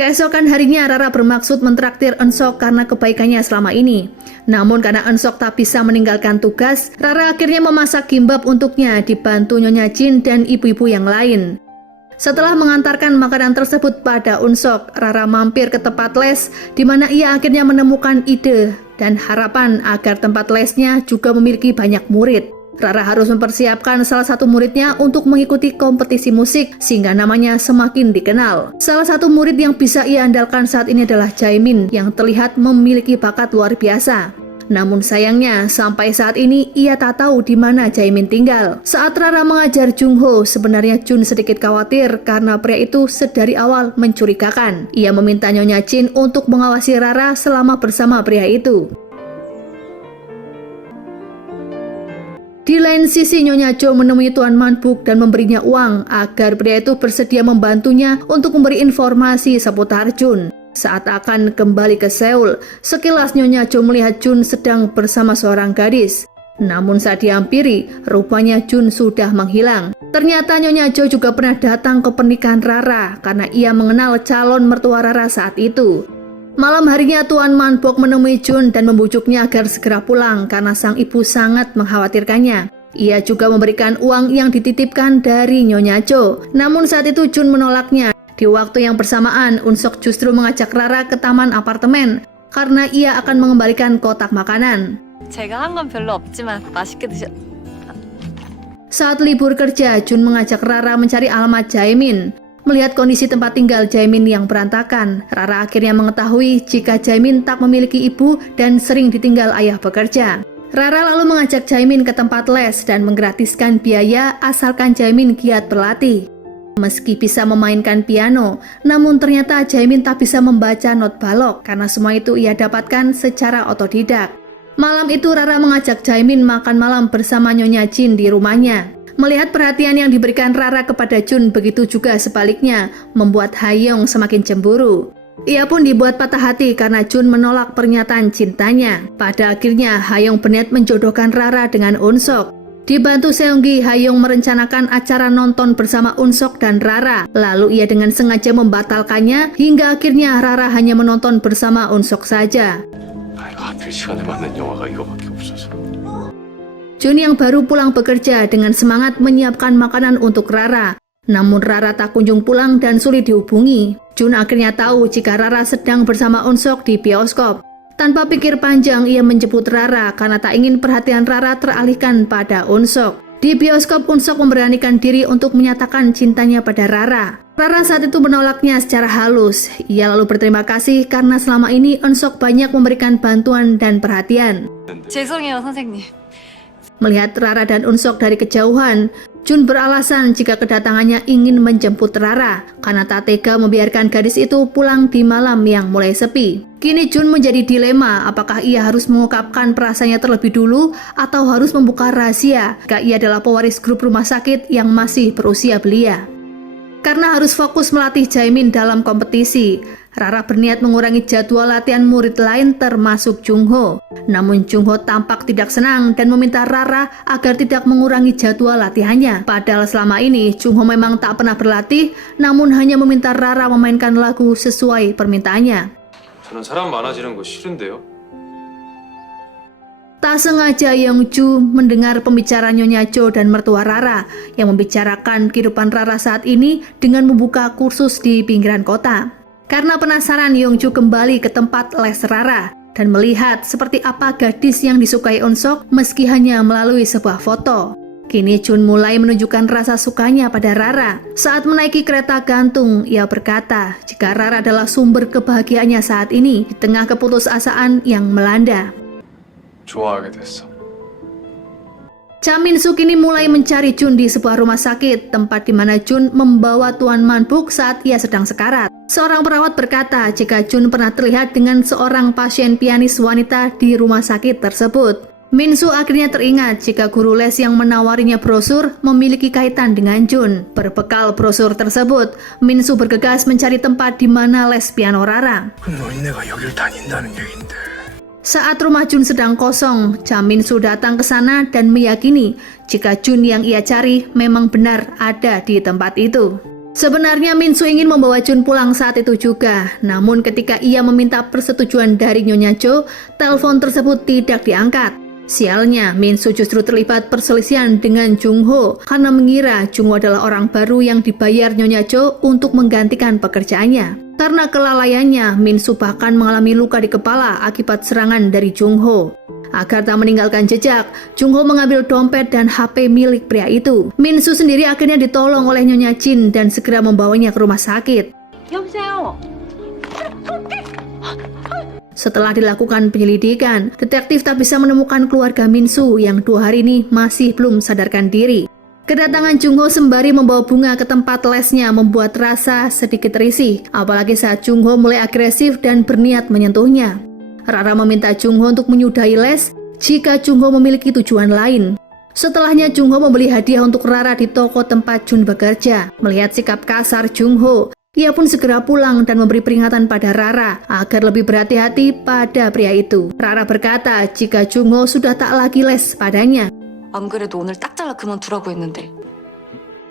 Keesokan harinya Rara bermaksud mentraktir Unsok karena kebaikannya selama ini. Namun karena Unsok tak bisa meninggalkan tugas, Rara akhirnya memasak gimbap untuknya dibantu Nyonya Jin dan ibu-ibu yang lain. Setelah mengantarkan makanan tersebut pada Unsok, Rara mampir ke tempat les di mana ia akhirnya menemukan ide dan harapan agar tempat lesnya juga memiliki banyak murid. Rara harus mempersiapkan salah satu muridnya untuk mengikuti kompetisi musik sehingga namanya semakin dikenal. Salah satu murid yang bisa ia andalkan saat ini adalah Jaemin yang terlihat memiliki bakat luar biasa. Namun sayangnya sampai saat ini ia tak tahu di mana Jaemin tinggal. Saat Rara mengajar Jung-ho, sebenarnya Jun sedikit khawatir karena pria itu sedari awal mencurigakan. Ia meminta Nyonya Jin untuk mengawasi Rara selama bersama pria itu. Di lain sisi, Nyonya Jo menemui Tuan Man-buk dan memberinya uang agar pria itu bersedia membantunya untuk memberi informasi seputar Jun. Saat akan kembali ke Seoul, sekilas Nyonya Jo melihat Jun sedang bersama seorang gadis. Namun saat dihampiri, rupanya Jun sudah menghilang. Ternyata Nyonya Jo juga pernah datang ke pernikahan Rara karena ia mengenal calon mertua Rara saat itu. Malam harinya Tuan Man-bok menemui Jun dan membujuknya agar segera pulang karena sang ibu sangat mengkhawatirkannya. Ia juga memberikan uang yang dititipkan dari Nyonya Jo. Namun saat itu Jun menolaknya. Di waktu yang bersamaan, Unsok justru mengajak Rara ke taman apartemen karena ia akan mengembalikan kotak makanan. 제가 한 건 별로 없지만 맛있게 드셔. Saat libur kerja, Jun mengajak Rara mencari alamat Jaemin. Melihat kondisi tempat tinggal Jaemin yang berantakan, Rara akhirnya mengetahui jika Jaemin tak memiliki ibu dan sering ditinggal ayah bekerja. Rara lalu mengajak Jaemin ke tempat les dan menggratiskan biaya asalkan Jaemin giat berlatih. Meski bisa memainkan piano, namun ternyata Jaemin tak bisa membaca not balok karena semua itu ia dapatkan secara otodidak. Malam itu Rara mengajak Jaemin makan malam bersama Nyonya Jin di rumahnya. Melihat perhatian yang diberikan Rara kepada Jun, begitu juga sebaliknya, membuat Hayoung semakin cemburu. Ia pun dibuat patah hati karena Jun menolak pernyataan cintanya. Pada akhirnya, Hayoung berniat menjodohkan Rara dengan Unsok. Dibantu Seunggi, Hayoung merencanakan acara nonton bersama Unsok dan Rara. Lalu ia dengan sengaja membatalkannya, hingga akhirnya Rara hanya menonton bersama Unsok saja. 내가 하필 시간에 맞는 영화가 이거밖에 없어서. Jun yang baru pulang bekerja dengan semangat menyiapkan makanan untuk Rara. Namun Rara tak kunjung pulang dan sulit dihubungi. Jun akhirnya tahu jika Rara sedang bersama Unsok di bioskop. Tanpa pikir panjang, ia menjemput Rara karena tak ingin perhatian Rara teralihkan pada Unsok. Di bioskop, Unsok memberanikan diri untuk menyatakan cintanya pada Rara. Rara saat itu menolaknya secara halus. Ia lalu berterima kasih karena selama ini Unsok banyak memberikan bantuan dan perhatian. 죄송해요, 선생님. Melihat Rara dan Unsok dari kejauhan, Jun beralasan jika kedatangannya ingin menjemput Rara karena tak tega membiarkan gadis itu pulang di malam yang mulai sepi. Kini Jun menjadi dilema apakah ia harus mengungkapkan perasaannya terlebih dulu atau harus membuka rahasia jika ia adalah pewaris grup rumah sakit yang masih berusia belia. Karena harus fokus melatih Jaemin dalam kompetisi, Rara berniat mengurangi jadwal latihan murid lain termasuk Jungho. Namun Jungho tampak tidak senang dan meminta Rara agar tidak mengurangi jadwal latihannya. Padahal selama ini Jungho memang tak pernah berlatih, namun hanya meminta Rara memainkan lagu sesuai permintaannya. 저는 사람 많아지는 거 싫은데요. Tak sengaja Yeongju mendengar pembicaraan Nyonya Jo dan mertua Rara yang membicarakan kehidupan Rara saat ini dengan membuka kursus di pinggiran kota. Karena penasaran, Yeongju kembali ke tempat les Rara dan melihat seperti apa gadis yang disukai Unsok meski hanya melalui sebuah foto. Kini Jun mulai menunjukkan rasa sukanya pada Rara. Saat menaiki kereta gantung, ia berkata jika Rara adalah sumber kebahagiaannya saat ini di tengah keputusasaan yang melanda. 좋아하게 됐어. Cha Min-suk kini mulai mencari Jun di sebuah rumah sakit, tempat di mana Jun membawa Tuan Man-bok saat ia sedang sekarat. Seorang perawat berkata jika Jun pernah terlihat dengan seorang pasien pianis wanita di rumah sakit tersebut. Min-suk akhirnya teringat jika guru les yang menawarinya brosur memiliki kaitan dengan Jun. Berbekal brosur tersebut, Min-suk bergegas mencari tempat di mana les piano Rara. 너희네가 여길 다닌다는 얘긴데. Saat rumah Jun sedang kosong, Cha Min-suk datang ke sana dan meyakini jika Jun yang ia cari memang benar ada di tempat itu. Sebenarnya Min-suk ingin membawa Jun pulang saat itu juga, namun ketika ia meminta persetujuan dari Nyonya Jo, telepon tersebut tidak diangkat. Sialnya, Min-suk justru terlibat perselisihan dengan Jungho karena mengira Jungho adalah orang baru yang dibayar Nyonya Jo untuk menggantikan pekerjaannya. Karena kelalaiannya, Min-suk bahkan mengalami luka di kepala akibat serangan dari Jungho. Agar tak meninggalkan jejak, Jungho mengambil dompet dan HP milik pria itu. Min-suk sendiri akhirnya ditolong oleh Nyonya Jin dan segera membawanya ke rumah sakit. 여보세요. Setelah dilakukan penyelidikan, detektif tak bisa menemukan keluarga Min-suk yang 2 hari ini masih belum sadarkan diri. Kedatangan Jungho sembari membawa bunga ke tempat lesnya membuat Rasa sedikit risih, apalagi saat Jungho mulai agresif dan berniat menyentuhnya. Rara meminta Jungho untuk menyudahi les jika Jungho memiliki tujuan lain. Setelahnya Jungho membeli hadiah untuk Rara di toko tempat Jun bekerja. Melihat sikap kasar Jungho, Ia pun segera pulang dan memberi peringatan pada Rara agar lebih berhati-hati pada pria itu. Rara berkata jika Jung-ho sudah tak lagi les padanya. 안 그래도 오늘 딱 잘라 그만두라고 했는데.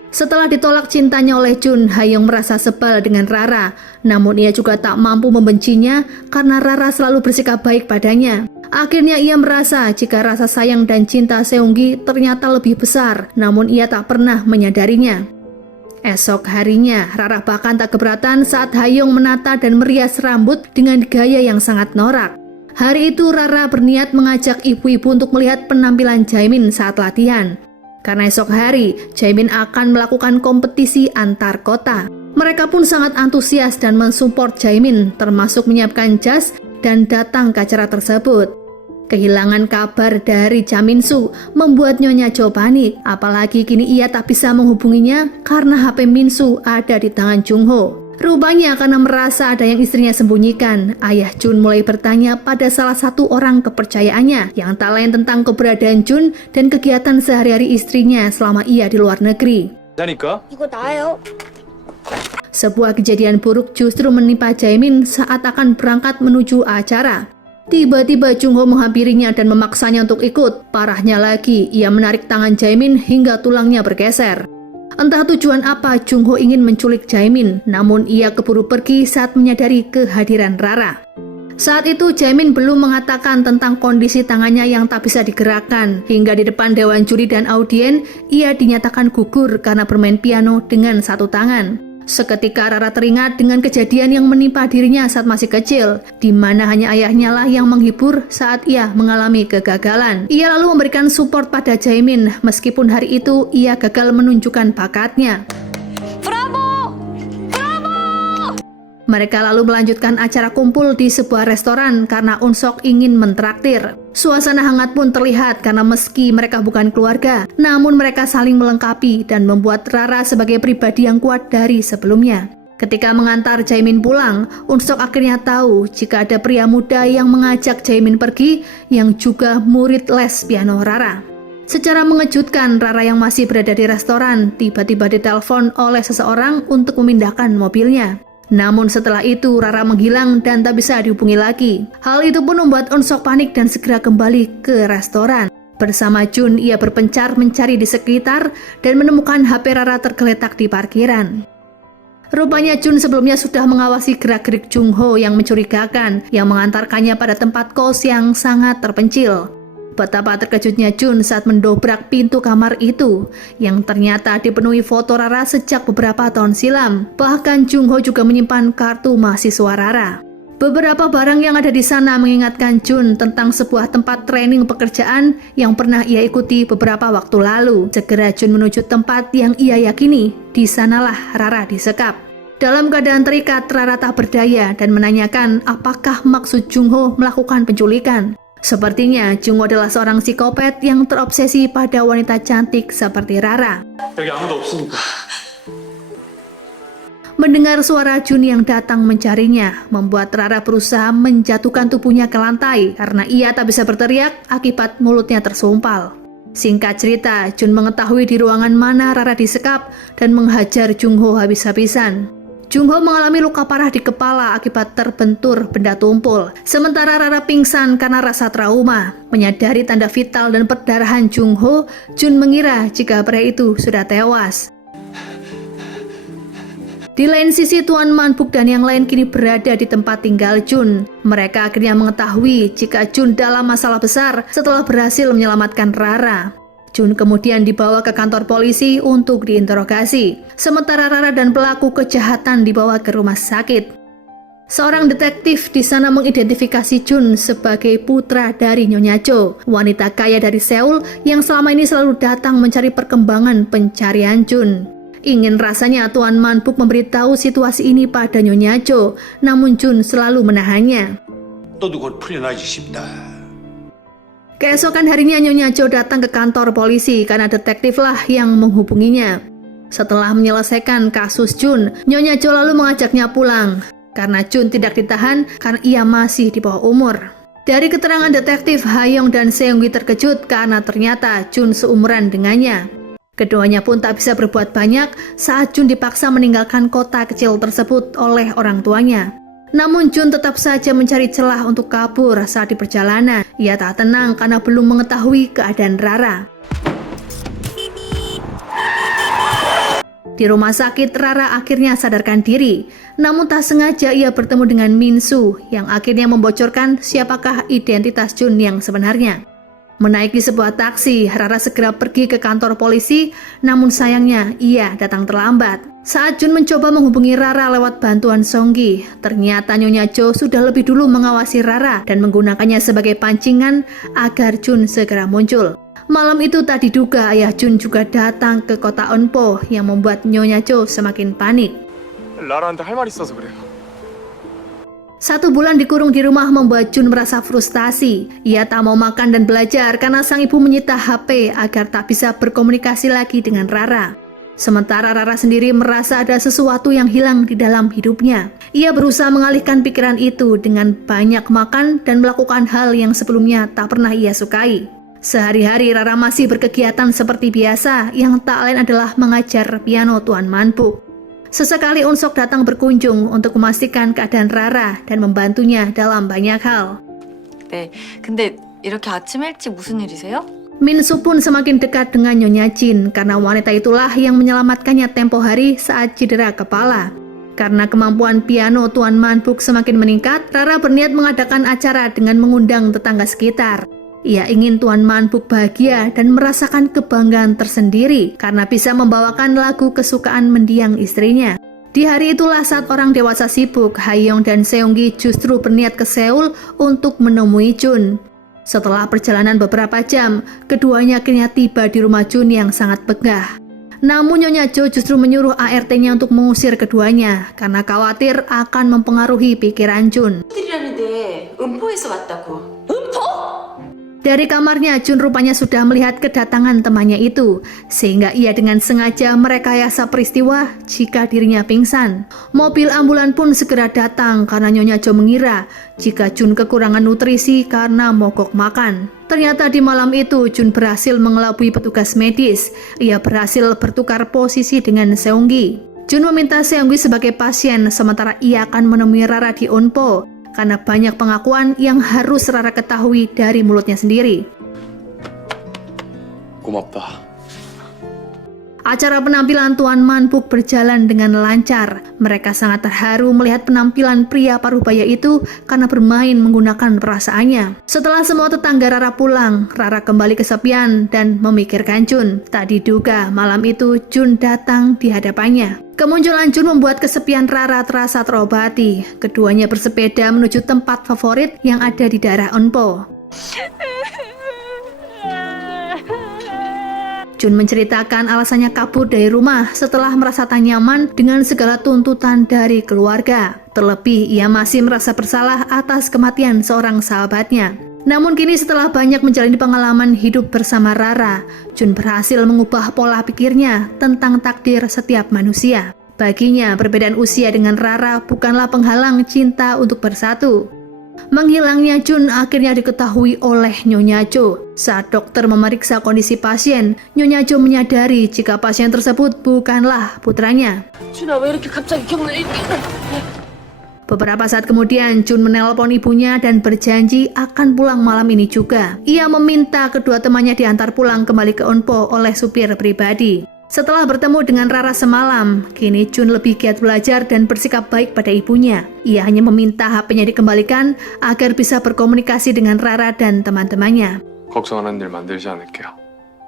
Setelah ditolak cintanya oleh Jun, Ha-young merasa sebal dengan Rara. Namun ia juga tak mampu membencinya karena Rara selalu bersikap baik padanya. Akhirnya ia merasa jika rasa sayang dan cinta Seunggi ternyata lebih besar, namun ia tak pernah menyadarinya. Esok harinya, Rara bahkan tak keberatan saat Ha-young menata dan merias rambut dengan gaya yang sangat norak. Hari itu Rara berniat mengajak ibu-ibu untuk melihat penampilan Jaemin saat latihan. Karena esok hari, Jaemin akan melakukan kompetisi antar kota. Mereka pun sangat antusias dan mensupport Jaemin, termasuk menyiapkan jas dan datang ke acara tersebut. Kehilangan kabar dari Jaminsu membuat Nyonya Jo panik, apalagi kini ia tak bisa menghubunginya karena HP Minsu ada di tangan Jung-ho. Rupanya karena merasa ada yang istrinya sembunyikan, ayah Jun mulai bertanya pada salah satu orang kepercayaannya yang tak lain tentang keberadaan Jun dan kegiatan sehari-hari istrinya selama ia di luar negeri. 이거 나예요. Sebuah kejadian buruk justru menimpa Jaemin saat akan berangkat menuju acara. Tiba-tiba Jung-ho menghampirinya dan memaksanya untuk ikut. Parahnya lagi, ia menarik tangan Jaemin hingga tulangnya bergeser. Entah tujuan apa Jung-ho ingin menculik Jaemin, namun ia keburu pergi saat menyadari kehadiran Rara. Saat itu Jaemin belum mengatakan tentang kondisi tangannya yang tak bisa digerakkan. Hingga di depan dewan juri dan audien, ia dinyatakan gugur karena bermain piano dengan satu tangan. Seketika Rara teringat dengan kejadian yang menimpa dirinya saat masih kecil, di mana hanya ayahnya lah yang menghibur saat ia mengalami kegagalan. Ia lalu memberikan support pada Jaemin, meskipun hari itu ia gagal menunjukkan bakatnya. Mereka lalu melanjutkan acara kumpul di sebuah restoran karena Unsok ingin mentraktir. Suasana hangat pun terlihat karena meski mereka bukan keluarga, namun mereka saling melengkapi dan membuat Rara sebagai pribadi yang kuat dari sebelumnya. Ketika mengantar Jaemin pulang, Unsok akhirnya tahu jika ada pria muda yang mengajak Jaemin pergi yang juga murid les piano Rara. Secara mengejutkan, Rara yang masih berada di restoran tiba-tiba ditelepon oleh seseorang untuk memindahkan mobilnya. Namun setelah itu Rara menghilang dan tak bisa dihubungi lagi. Hal itu pun membuat Unsok panik dan segera kembali ke restoran. Bersama Jun, ia berpencar mencari di sekitar dan menemukan HP Rara tergeletak di parkiran. Rupanya Jun sebelumnya sudah mengawasi gerak-gerik Jung-ho yang mencurigakan, yang mengantarkannya pada tempat kos yang sangat terpencil. Betapa terkejutnya Jun saat mendobrak pintu kamar itu, yang ternyata dipenuhi foto Rara sejak beberapa tahun silam. Bahkan Jung-ho juga menyimpan kartu mahasiswa Rara. Beberapa barang yang ada di sana mengingatkan Jun tentang sebuah tempat training pekerjaan yang pernah ia ikuti beberapa waktu lalu. Segera Jun menuju tempat yang ia yakini, di sanalah Rara disekap. Dalam keadaan terikat, Rara tak berdaya dan menanyakan apakah maksud Jung-ho melakukan penculikan. Sepertinya Jung-ho adalah seorang psikopat yang terobsesi pada wanita cantik seperti Rara. Mendengar suara Jun yang datang mencarinya, membuat Rara berusaha menjatuhkan tubuhnya ke lantai karena ia tak bisa berteriak akibat mulutnya tersumpal. Singkat cerita, Jun mengetahui di ruangan mana Rara disekap dan menghajar Jung-ho habis-habisan. Jung-ho mengalami luka parah di kepala akibat terbentur benda tumpul. Sementara Rara pingsan karena rasa trauma. Menyadari tanda vital dan perdarahan Jung-ho, Jun mengira jika pria itu sudah tewas. Di lain sisi, Tuan Man-buk dan yang lain kini berada di tempat tinggal Jun. Mereka akhirnya mengetahui jika Jun dalam masalah besar setelah berhasil menyelamatkan Rara. Jun kemudian dibawa ke kantor polisi untuk diinterogasi. Sementara Rara dan pelaku kejahatan dibawa ke rumah sakit. Seorang detektif di sana mengidentifikasi Jun sebagai putra dari Nyonya Jo, wanita kaya dari Seoul yang selama ini selalu datang mencari perkembangan pencarian Jun. Ingin rasanya Tuan Man-buk memberitahu situasi ini pada Nyonya Jo, namun Jun selalu menahannya. Keesokan harinya Nyonya Jo datang ke kantor polisi karena detektiflah yang menghubunginya. Setelah menyelesaikan kasus Jun, Nyonya Jo lalu mengajaknya pulang karena Jun tidak ditahan karena ia masih di bawah umur. Dari keterangan detektif, Ha-young dan Seunggi terkejut karena ternyata Jun seumuran dengannya. Keduanya pun tak bisa berbuat banyak saat Jun dipaksa meninggalkan kota kecil tersebut oleh orang tuanya. Namun Jun tetap saja mencari celah untuk kabur saat di perjalanan. Ia tak tenang karena belum mengetahui keadaan Rara. Di rumah sakit, Rara akhirnya sadarkan diri. Namun tak sengaja ia bertemu dengan Min-soo yang akhirnya membocorkan siapakah identitas Jun yang sebenarnya. Menaiki sebuah taksi, Rara segera pergi ke kantor polisi, namun sayangnya ia datang terlambat. Saat Jun mencoba menghubungi Rara lewat bantuan Songgi, ternyata Nyonya Jo sudah lebih dulu mengawasi Rara dan menggunakannya sebagai pancingan agar Jun segera muncul. Malam itu tak diduga ayah Jun juga datang ke kota Eunpo yang membuat Nyonya Jo semakin panik. 라라한테 할 말 있어서 그래요. 1 bulan dikurung di rumah membuat Jun merasa frustasi. Ia tak mau makan dan belajar karena sang ibu menyita HP agar tak bisa berkomunikasi lagi dengan Rara. Sementara Rara sendiri merasa ada sesuatu yang hilang di dalam hidupnya. Ia berusaha mengalihkan pikiran itu dengan banyak makan dan melakukan hal yang sebelumnya tak pernah ia sukai. Sehari-hari Rara masih berkegiatan seperti biasa, yang tak lain adalah mengajar piano Tuan Manpuk. Sesekali Unsok datang berkunjung untuk memastikan keadaan Rara dan membantunya dalam banyak hal. 네, 근데 이렇게 아침 일찍 무슨 일이세요? Min-soo pun semakin dekat dengan Nyonya Jin karena wanita itulah yang menyelamatkannya tempo hari saat cedera kepala. Karena kemampuan piano Tuan Manpuk semakin meningkat, Rara berniat mengadakan acara dengan mengundang tetangga sekitar. Ia ingin Tuan Manpuk bahagia dan merasakan kebanggaan tersendiri karena bisa membawakan lagu kesukaan mendiang istrinya. Di hari itulah saat orang dewasa sibuk, Haeyoung dan Seunggi justru berniat ke Seoul untuk menemui Jun. Setelah perjalanan beberapa jam, keduanya akhirnya tiba di rumah Jun yang sangat begah. Namun Nyonya Jo justru menyuruh ART-nya untuk mengusir keduanya karena khawatir akan mempengaruhi pikiran Jun. 들이라는데 음포에서 왔다고. Dari kamarnya, Jun rupanya sudah melihat kedatangan temannya itu, sehingga ia dengan sengaja merekayasa peristiwa jika dirinya pingsan. Mobil ambulan pun segera datang karena Nyonya Jo mengira jika Jun kekurangan nutrisi karena mogok makan. Ternyata di malam itu Jun berhasil mengelabui petugas medis. Ia berhasil bertukar posisi dengan Seunggi. Jun meminta Seunggi sebagai pasien, sementara ia akan menemui Rara di Eunpo. Karena banyak pengakuan yang harus Rara ketahui dari mulutnya sendiri. 고맙다. Acara penampilan Tuan Manpuk berjalan dengan lancar. Mereka sangat terharu melihat penampilan pria parubaya itu karena bermain menggunakan perasaannya. Setelah semua tetangga Rara pulang, Rara kembali kesepian dan memikirkan Jun. Tak diduga malam itu Jun datang di hadapannya. Kemunculan Jun membuat kesepian Rara terasa terobati. Keduanya bersepeda menuju tempat favorit yang ada di daerah Eunpo. Jun menceritakan alasannya kabur dari rumah setelah merasa tak nyaman dengan segala tuntutan dari keluarga. Terlebih, ia masih merasa bersalah atas kematian seorang sahabatnya. Namun kini setelah banyak menjalani pengalaman hidup bersama Rara, Jun berhasil mengubah pola pikirnya tentang takdir setiap manusia. Baginya, perbedaan usia dengan Rara bukanlah penghalang cinta untuk bersatu. Menghilangnya Jun akhirnya diketahui oleh Nyonya Jo. Saat dokter memeriksa kondisi pasien, Nyonya Jo menyadari jika pasien tersebut bukanlah putranya. 준아 왜 이렇게 갑자기 기억나? Beberapa saat kemudian, Jun menelpon ibunya dan berjanji akan pulang malam ini juga. Ia meminta kedua temannya diantar pulang kembali ke Eunpo oleh supir pribadi. Setelah bertemu dengan Rara semalam, kini Jun lebih giat belajar dan bersikap baik pada ibunya. Ia hanya meminta HP-nya dikembalikan agar bisa berkomunikasi dengan Rara dan teman-temannya. 걱정하는 일 만들지 않을게요.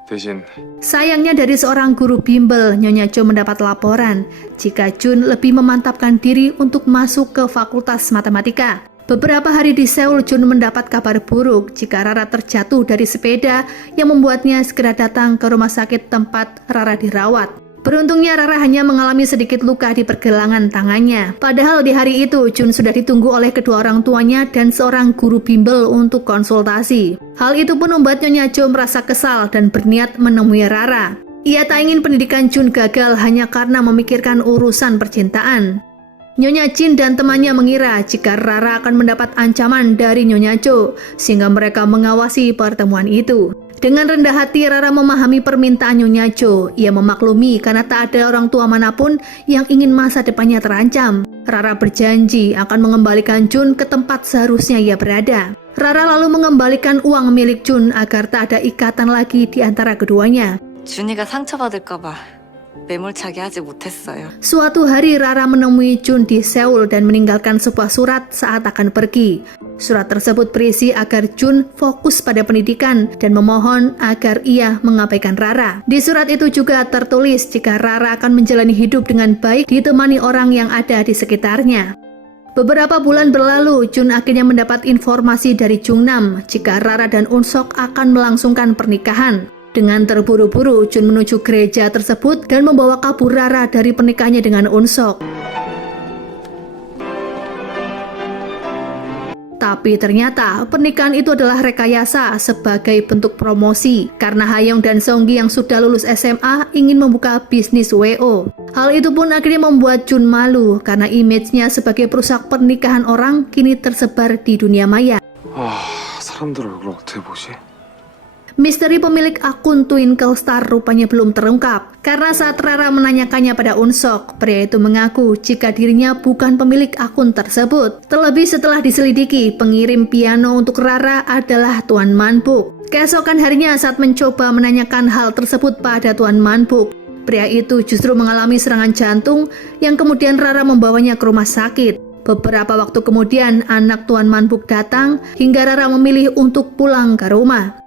대신 Sayangnya dari seorang guru bimbel, Nyonya Jo mendapat laporan jika Jun lebih memantapkan diri untuk masuk ke Fakultas Matematika. Beberapa hari di Seoul, Jun mendapat kabar buruk jika Rara terjatuh dari sepeda yang membuatnya segera datang ke rumah sakit tempat Rara dirawat. Beruntungnya Rara hanya mengalami sedikit luka di pergelangan tangannya. Padahal di hari itu Jun sudah ditunggu oleh kedua orang tuanya dan seorang guru bimbel untuk konsultasi. Hal itu pun membuat Nyonya Jo merasa kesal dan berniat menemui Rara. Ia tak ingin pendidikan Jun gagal hanya karena memikirkan urusan percintaan. Nyonya Jin dan temannya mengira jika Rara akan mendapat ancaman dari Nyonya Jo, sehingga mereka mengawasi pertemuan itu. Dengan rendah hati Rara memahami permintaan Nyonya Jo. Ia memaklumi karena tak ada orang tua manapun yang ingin masa depannya terancam. Rara berjanji akan mengembalikan Jun ke tempat seharusnya ia berada. Rara lalu mengembalikan uang milik Jun agar tak ada ikatan lagi di antara keduanya. 준이가 상처받을까봐 매몰차게 하지 못했어요. Suatu hari Rara menemui Jun di Seoul dan meninggalkan sebuah surat saat akan pergi. Surat tersebut berisi agar Jun fokus pada pendidikan dan memohon agar ia mengabaikan Rara. Di surat itu juga tertulis jika Rara akan menjalani hidup dengan baik ditemani orang yang ada di sekitarnya. Beberapa bulan berlalu, Jun akhirnya mendapat informasi dari Jungnam jika Rara dan Unsok akan melangsungkan pernikahan. Dengan terburu-buru, Jun menuju gereja tersebut dan membawa kabur Rara dari pernikahannya dengan Unsok. Tapi ternyata pernikahan itu adalah rekayasa sebagai bentuk promosi karena Hayoung dan Seonggi yang sudah lulus SMA ingin membuka bisnis WO. Hal itu pun akhirnya membuat Jun malu karena image-nya sebagai perusak pernikahan orang kini tersebar di dunia maya. 사람들 얼굴 어떻게 보지? Misteri pemilik akun Twinkle Star rupanya belum terungkap karena saat Rara menanyakannya pada Unsok, pria itu mengaku jika dirinya bukan pemilik akun tersebut. Terlebih setelah diselidiki, pengirim piano untuk Rara adalah Tuan Manbuk. Keesokan harinya saat mencoba menanyakan hal tersebut pada Tuan Manbuk, pria itu justru mengalami serangan jantung yang kemudian Rara membawanya ke rumah sakit. Beberapa waktu kemudian anak Tuan Manbuk datang hingga Rara memilih untuk pulang ke rumah.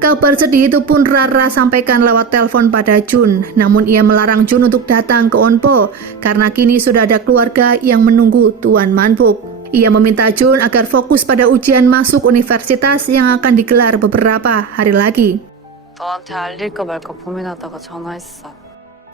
Kabar sedih itu pun Rara sampaikan lewat telepon pada Jun, namun ia melarang Jun untuk datang ke Onpo karena kini sudah ada keluarga yang menunggu Tuan Manbuk. Ia meminta Jun agar fokus pada ujian masuk universitas yang akan digelar beberapa hari lagi. 너한테 알릴까 말까 고민하다가 전화했어.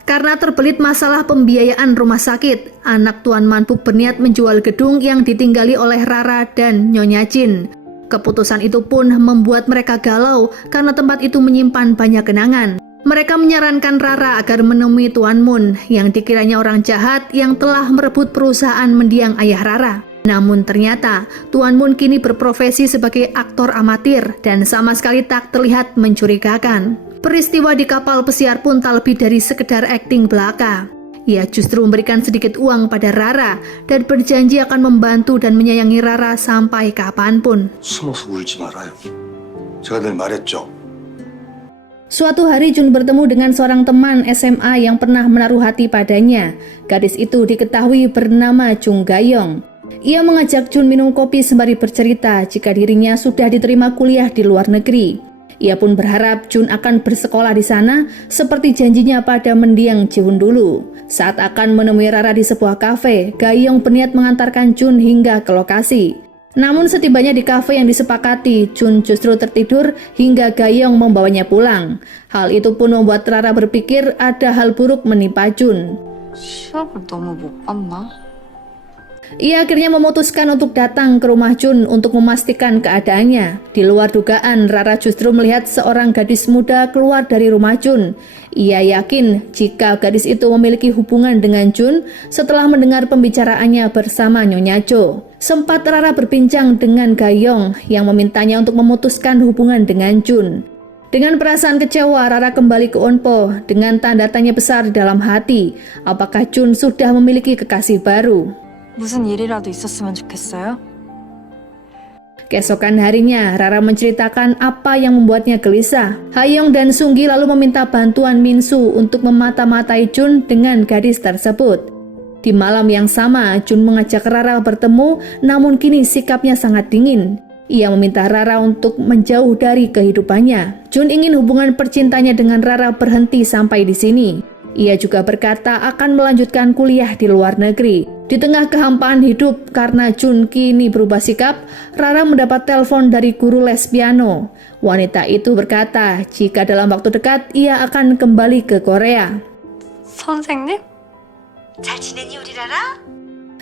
Karena terbelit masalah pembiayaan rumah sakit, anak Tuan Manbuk berniat menjual gedung yang ditinggali oleh Rara dan Nyonya Jin. Keputusan itu pun membuat mereka galau karena tempat itu menyimpan banyak kenangan. Mereka menyarankan Rara agar menemui Tuan Moon yang dikiranya orang jahat yang telah merebut perusahaan mendiang ayah Rara. Namun ternyata Tuan Moon kini berprofesi sebagai aktor amatir dan sama sekali tak terlihat mencurigakan. Peristiwa di kapal pesiar pun tak lebih dari sekedar akting belaka. Ia justru memberikan sedikit uang pada Rara dan berjanji akan membantu dan menyayangi Rara sampai kapanpun. 숨어서 울지 말아요. 제가 늘 말했죠. Suatu hari Jun bertemu dengan seorang teman SMA yang pernah menaruh hati padanya. Gadis itu diketahui bernama Jung Gayong. Ia mengajak Jun minum kopi sembari bercerita jika dirinya sudah diterima kuliah di luar negeri. Ia pun berharap Jun akan bersekolah di sana seperti janjinya pada mendiang Jihun dulu. Saat akan menemui Rara di sebuah kafe, Gayong berniat mengantarkan Jun hingga ke lokasi. Namun setibanya di kafe yang disepakati, Jun justru tertidur hingga Gayong membawanya pulang. Hal itu pun membuat Rara berpikir ada hal buruk menimpa Jun. 시험을 너무 못 봤나? Ia akhirnya memutuskan untuk datang ke rumah Jun untuk memastikan keadaannya. Di luar dugaan, Rara justru melihat seorang gadis muda keluar dari rumah Jun. Ia yakin jika gadis itu memiliki hubungan dengan Jun setelah mendengar pembicaraannya bersama Nyonya Jo. Sempat Rara berbincang dengan Gayong yang memintanya untuk memutuskan hubungan dengan Jun. Dengan perasaan kecewa, Rara kembali ke Onpo dengan tanda tanya besar di dalam hati. Apakah Jun sudah memiliki kekasih baru? 무슨 일이라도 있었으면 좋겠어요? Keesokan harinya, Rara menceritakan apa yang membuatnya gelisah. Hayoung dan Seonggi lalu meminta bantuan Minsu untuk memata-matai Jun dengan gadis tersebut. Di malam yang sama, Jun mengajak Rara bertemu, namun kini sikapnya sangat dingin. Ia meminta Rara untuk menjauh dari kehidupannya. Jun ingin hubungan percintanya dengan Rara berhenti sampai di sini. Ia juga berkata akan melanjutkan kuliah di luar negeri. Di tengah kehampaan hidup karena Jun kini berubah sikap, Rara mendapat telepon dari guru les piano. Wanita itu berkata jika dalam waktu dekat ia akan kembali ke Korea. 선생님? 잘 지내니 우리 라라?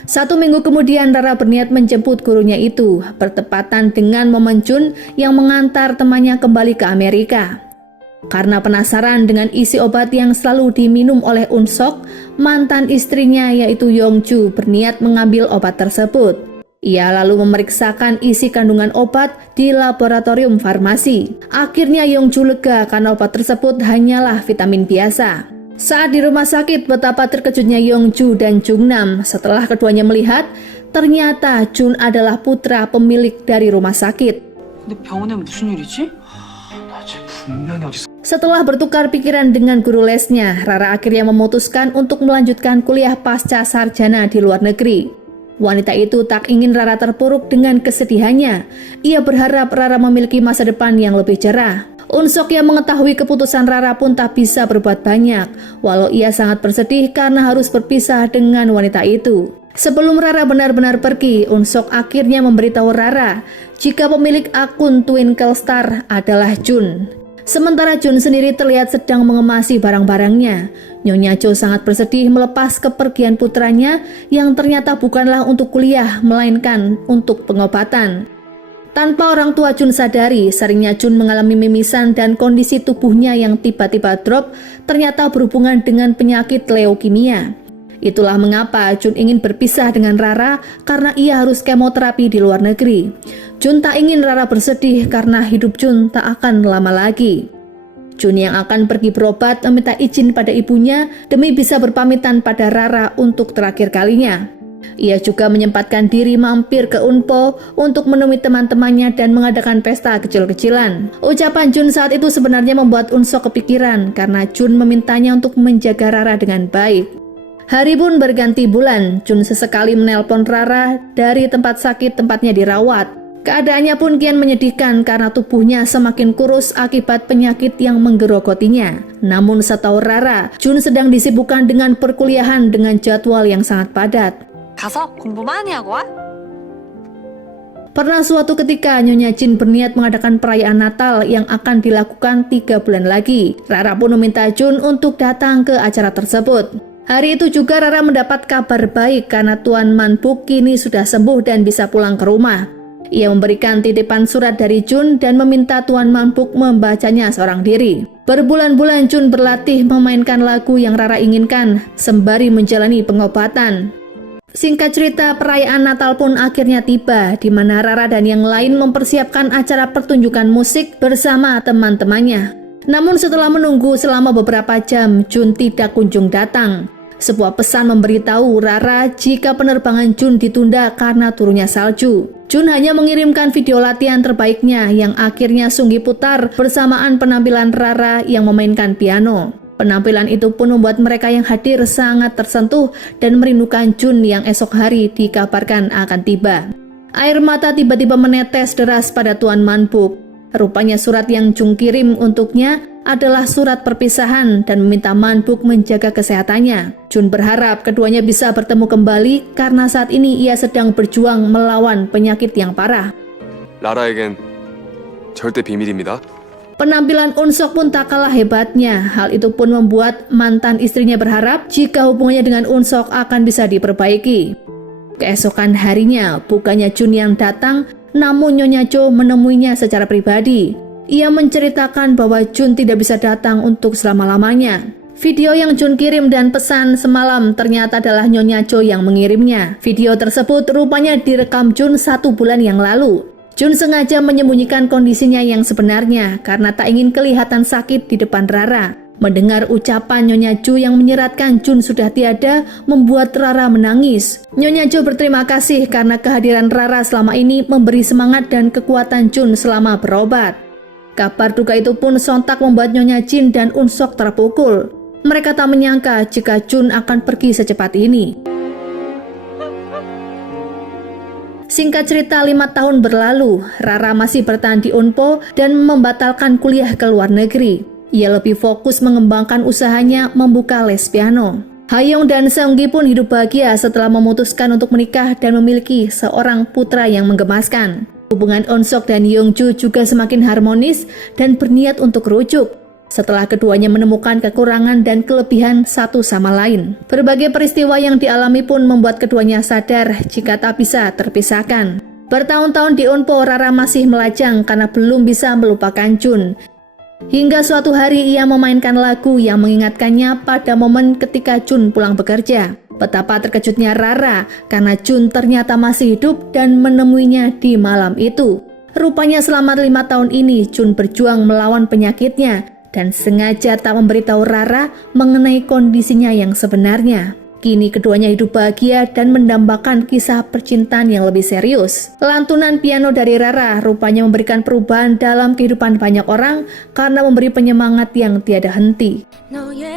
1 minggu kemudian Rara berniat menjemput gurunya itu, bertepatan dengan momen Jun yang mengantar temannya kembali ke Amerika. Karena penasaran dengan isi obat yang selalu diminum oleh Unsok, mantan istrinya yaitu Yongju berniat mengambil obat tersebut. Ia lalu memeriksakan isi kandungan obat di laboratorium farmasi. Akhirnya Yongju lega karena obat tersebut hanyalah vitamin biasa. Saat di rumah sakit, betapa terkejutnya Yongju dan Jungnam setelah keduanya melihat ternyata Jun adalah putra pemilik dari rumah sakit. 근데 병원에 무슨 일이지? 나쟤 분명히 어디서 Setelah bertukar pikiran dengan guru lesnya, Rara akhirnya memutuskan untuk melanjutkan kuliah pasca sarjana di luar negeri. Wanita itu tak ingin Rara terpuruk dengan kesedihannya. Ia berharap Rara memiliki masa depan yang lebih cerah. Unsok yang mengetahui keputusan Rara pun tak bisa berbuat banyak, walau ia sangat bersedih karena harus berpisah dengan wanita itu. Sebelum Rara benar-benar pergi, Unsok akhirnya memberitahu Rara jika pemilik akun Twinkle Star adalah Jun. Sementara Jun sendiri terlihat sedang mengemasi barang-barangnya. Nyonya Jo sangat bersedih melepas kepergian putranya yang ternyata bukanlah untuk kuliah, melainkan untuk pengobatan. Tanpa orang tua Jun sadari, seringnya Jun mengalami mimisan dan kondisi tubuhnya yang tiba-tiba drop ternyata berhubungan dengan penyakit leukemia. Itulah mengapa Jun ingin berpisah dengan Rara karena ia harus kemoterapi di luar negeri. Jun tak ingin Rara bersedih karena hidup Jun tak akan lama lagi. Jun yang akan pergi berobat meminta izin pada ibunya demi bisa berpamitan pada Rara untuk terakhir kalinya. Ia juga menyempatkan diri mampir ke Unpo untuk menemui teman-temannya dan mengadakan pesta kecil-kecilan. Ucapan Jun saat itu sebenarnya membuat Unsok kepikiran karena Jun memintanya untuk menjaga Rara dengan baik. Hari pun berganti bulan, Jun sesekali menelpon Rara dari tempat sakit tempatnya dirawat. Keadaannya pun kian menyedihkan karena tubuhnya semakin kurus akibat penyakit yang menggerogotinya. Namun setahu Rara, Jun sedang disibukkan dengan perkuliahan dengan jadwal yang sangat padat. 가서 공부 많이 하고 와. Pernah suatu ketika Nyonya Jin berniat mengadakan perayaan Natal yang akan dilakukan 3 bulan lagi. Rara pun meminta Jun untuk datang ke acara tersebut. Hari itu juga Rara mendapat kabar baik karena Tuan Manbuk kini sudah sembuh dan bisa pulang ke rumah. Ia memberikan titipan surat dari Jun dan meminta Tuan Manbuk membacanya seorang diri. Berbulan-bulan Jun berlatih memainkan lagu yang Rara inginkan sembari menjalani pengobatan. Singkat cerita, perayaan Natal pun akhirnya tiba, di mana Rara dan yang lain mempersiapkan acara pertunjukan musik bersama teman-temannya. Namun setelah menunggu selama beberapa jam, Jun tidak kunjung datang. Sebuah pesan memberitahu Rara jika penerbangan Jun ditunda karena turunnya salju. Jun hanya mengirimkan video latihan terbaiknya yang akhirnya Sunggi putar bersamaan penampilan Rara yang memainkan piano. Penampilan itu pun membuat mereka yang hadir sangat tersentuh dan merindukan Jun yang esok hari dikabarkan akan tiba. Air mata tiba-tiba menetes deras pada Tuan Manbuk. Rupanya surat yang Jun kirim untuknya adalah surat perpisahan dan meminta Manbuk menjaga kesehatannya. Jun berharap keduanya bisa bertemu kembali karena saat ini ia sedang berjuang melawan penyakit yang parah. 라라에겐 절대 비밀입니다. Penampilan Unsok pun tak kalah hebatnya. Hal itu pun membuat mantan istrinya berharap jika hubungannya dengan Unsok akan bisa diperbaiki. Keesokan harinya, bukannya Jun yang datang, namun Nyonya Jo menemuinya secara pribadi. Ia menceritakan bahwa Jun tidak bisa datang untuk selama-lamanya. Video yang Jun kirim dan pesan semalam ternyata adalah Nyonya Jo yang mengirimnya. Video tersebut rupanya direkam Jun 1 bulan yang lalu. Jun sengaja menyembunyikan kondisinya yang sebenarnya karena tak ingin kelihatan sakit di depan Rara. Mendengar ucapan Nyonya Jo yang menyeratkan Jun sudah tiada membuat Rara menangis. Nyonya Jo berterima kasih karena kehadiran Rara selama ini memberi semangat dan kekuatan Jun selama berobat. Kabar duka itu pun sontak membuat Nyonya Jin dan Unsok terpukul. Mereka tak menyangka jika Jun akan pergi secepat ini. Singkat cerita, 5 tahun berlalu, Rara masih bertahan di Unpo dan membatalkan kuliah ke luar negeri. Ia lebih fokus mengembangkan usahanya membuka les piano. Hayong dan Seunggi pun hidup bahagia setelah memutuskan untuk menikah dan memiliki seorang putra yang menggemaskan. Hubungan Unsok dan Yongju juga semakin harmonis dan berniat untuk rujuk. Setelah keduanya menemukan kekurangan dan kelebihan satu sama lain. Berbagai peristiwa yang dialami pun membuat keduanya sadar jika tak bisa terpisahkan. Bertahun-tahun di Unpo, Rara masih melajang karena belum bisa melupakan Jun. Hingga suatu hari ia memainkan lagu yang mengingatkannya pada momen ketika Jun pulang bekerja. Betapa terkejutnya Rara karena Jun ternyata masih hidup dan menemuinya di malam itu. Rupanya selama 5 tahun ini Jun berjuang melawan penyakitnya dan sengaja tak memberitahu Rara mengenai kondisinya yang sebenarnya. Kini keduanya hidup bahagia dan mendambakan kisah percintaan yang lebih serius. Lantunan piano dari Rara rupanya memberikan perubahan dalam kehidupan banyak orang karena memberi penyemangat yang tiada henti. 너의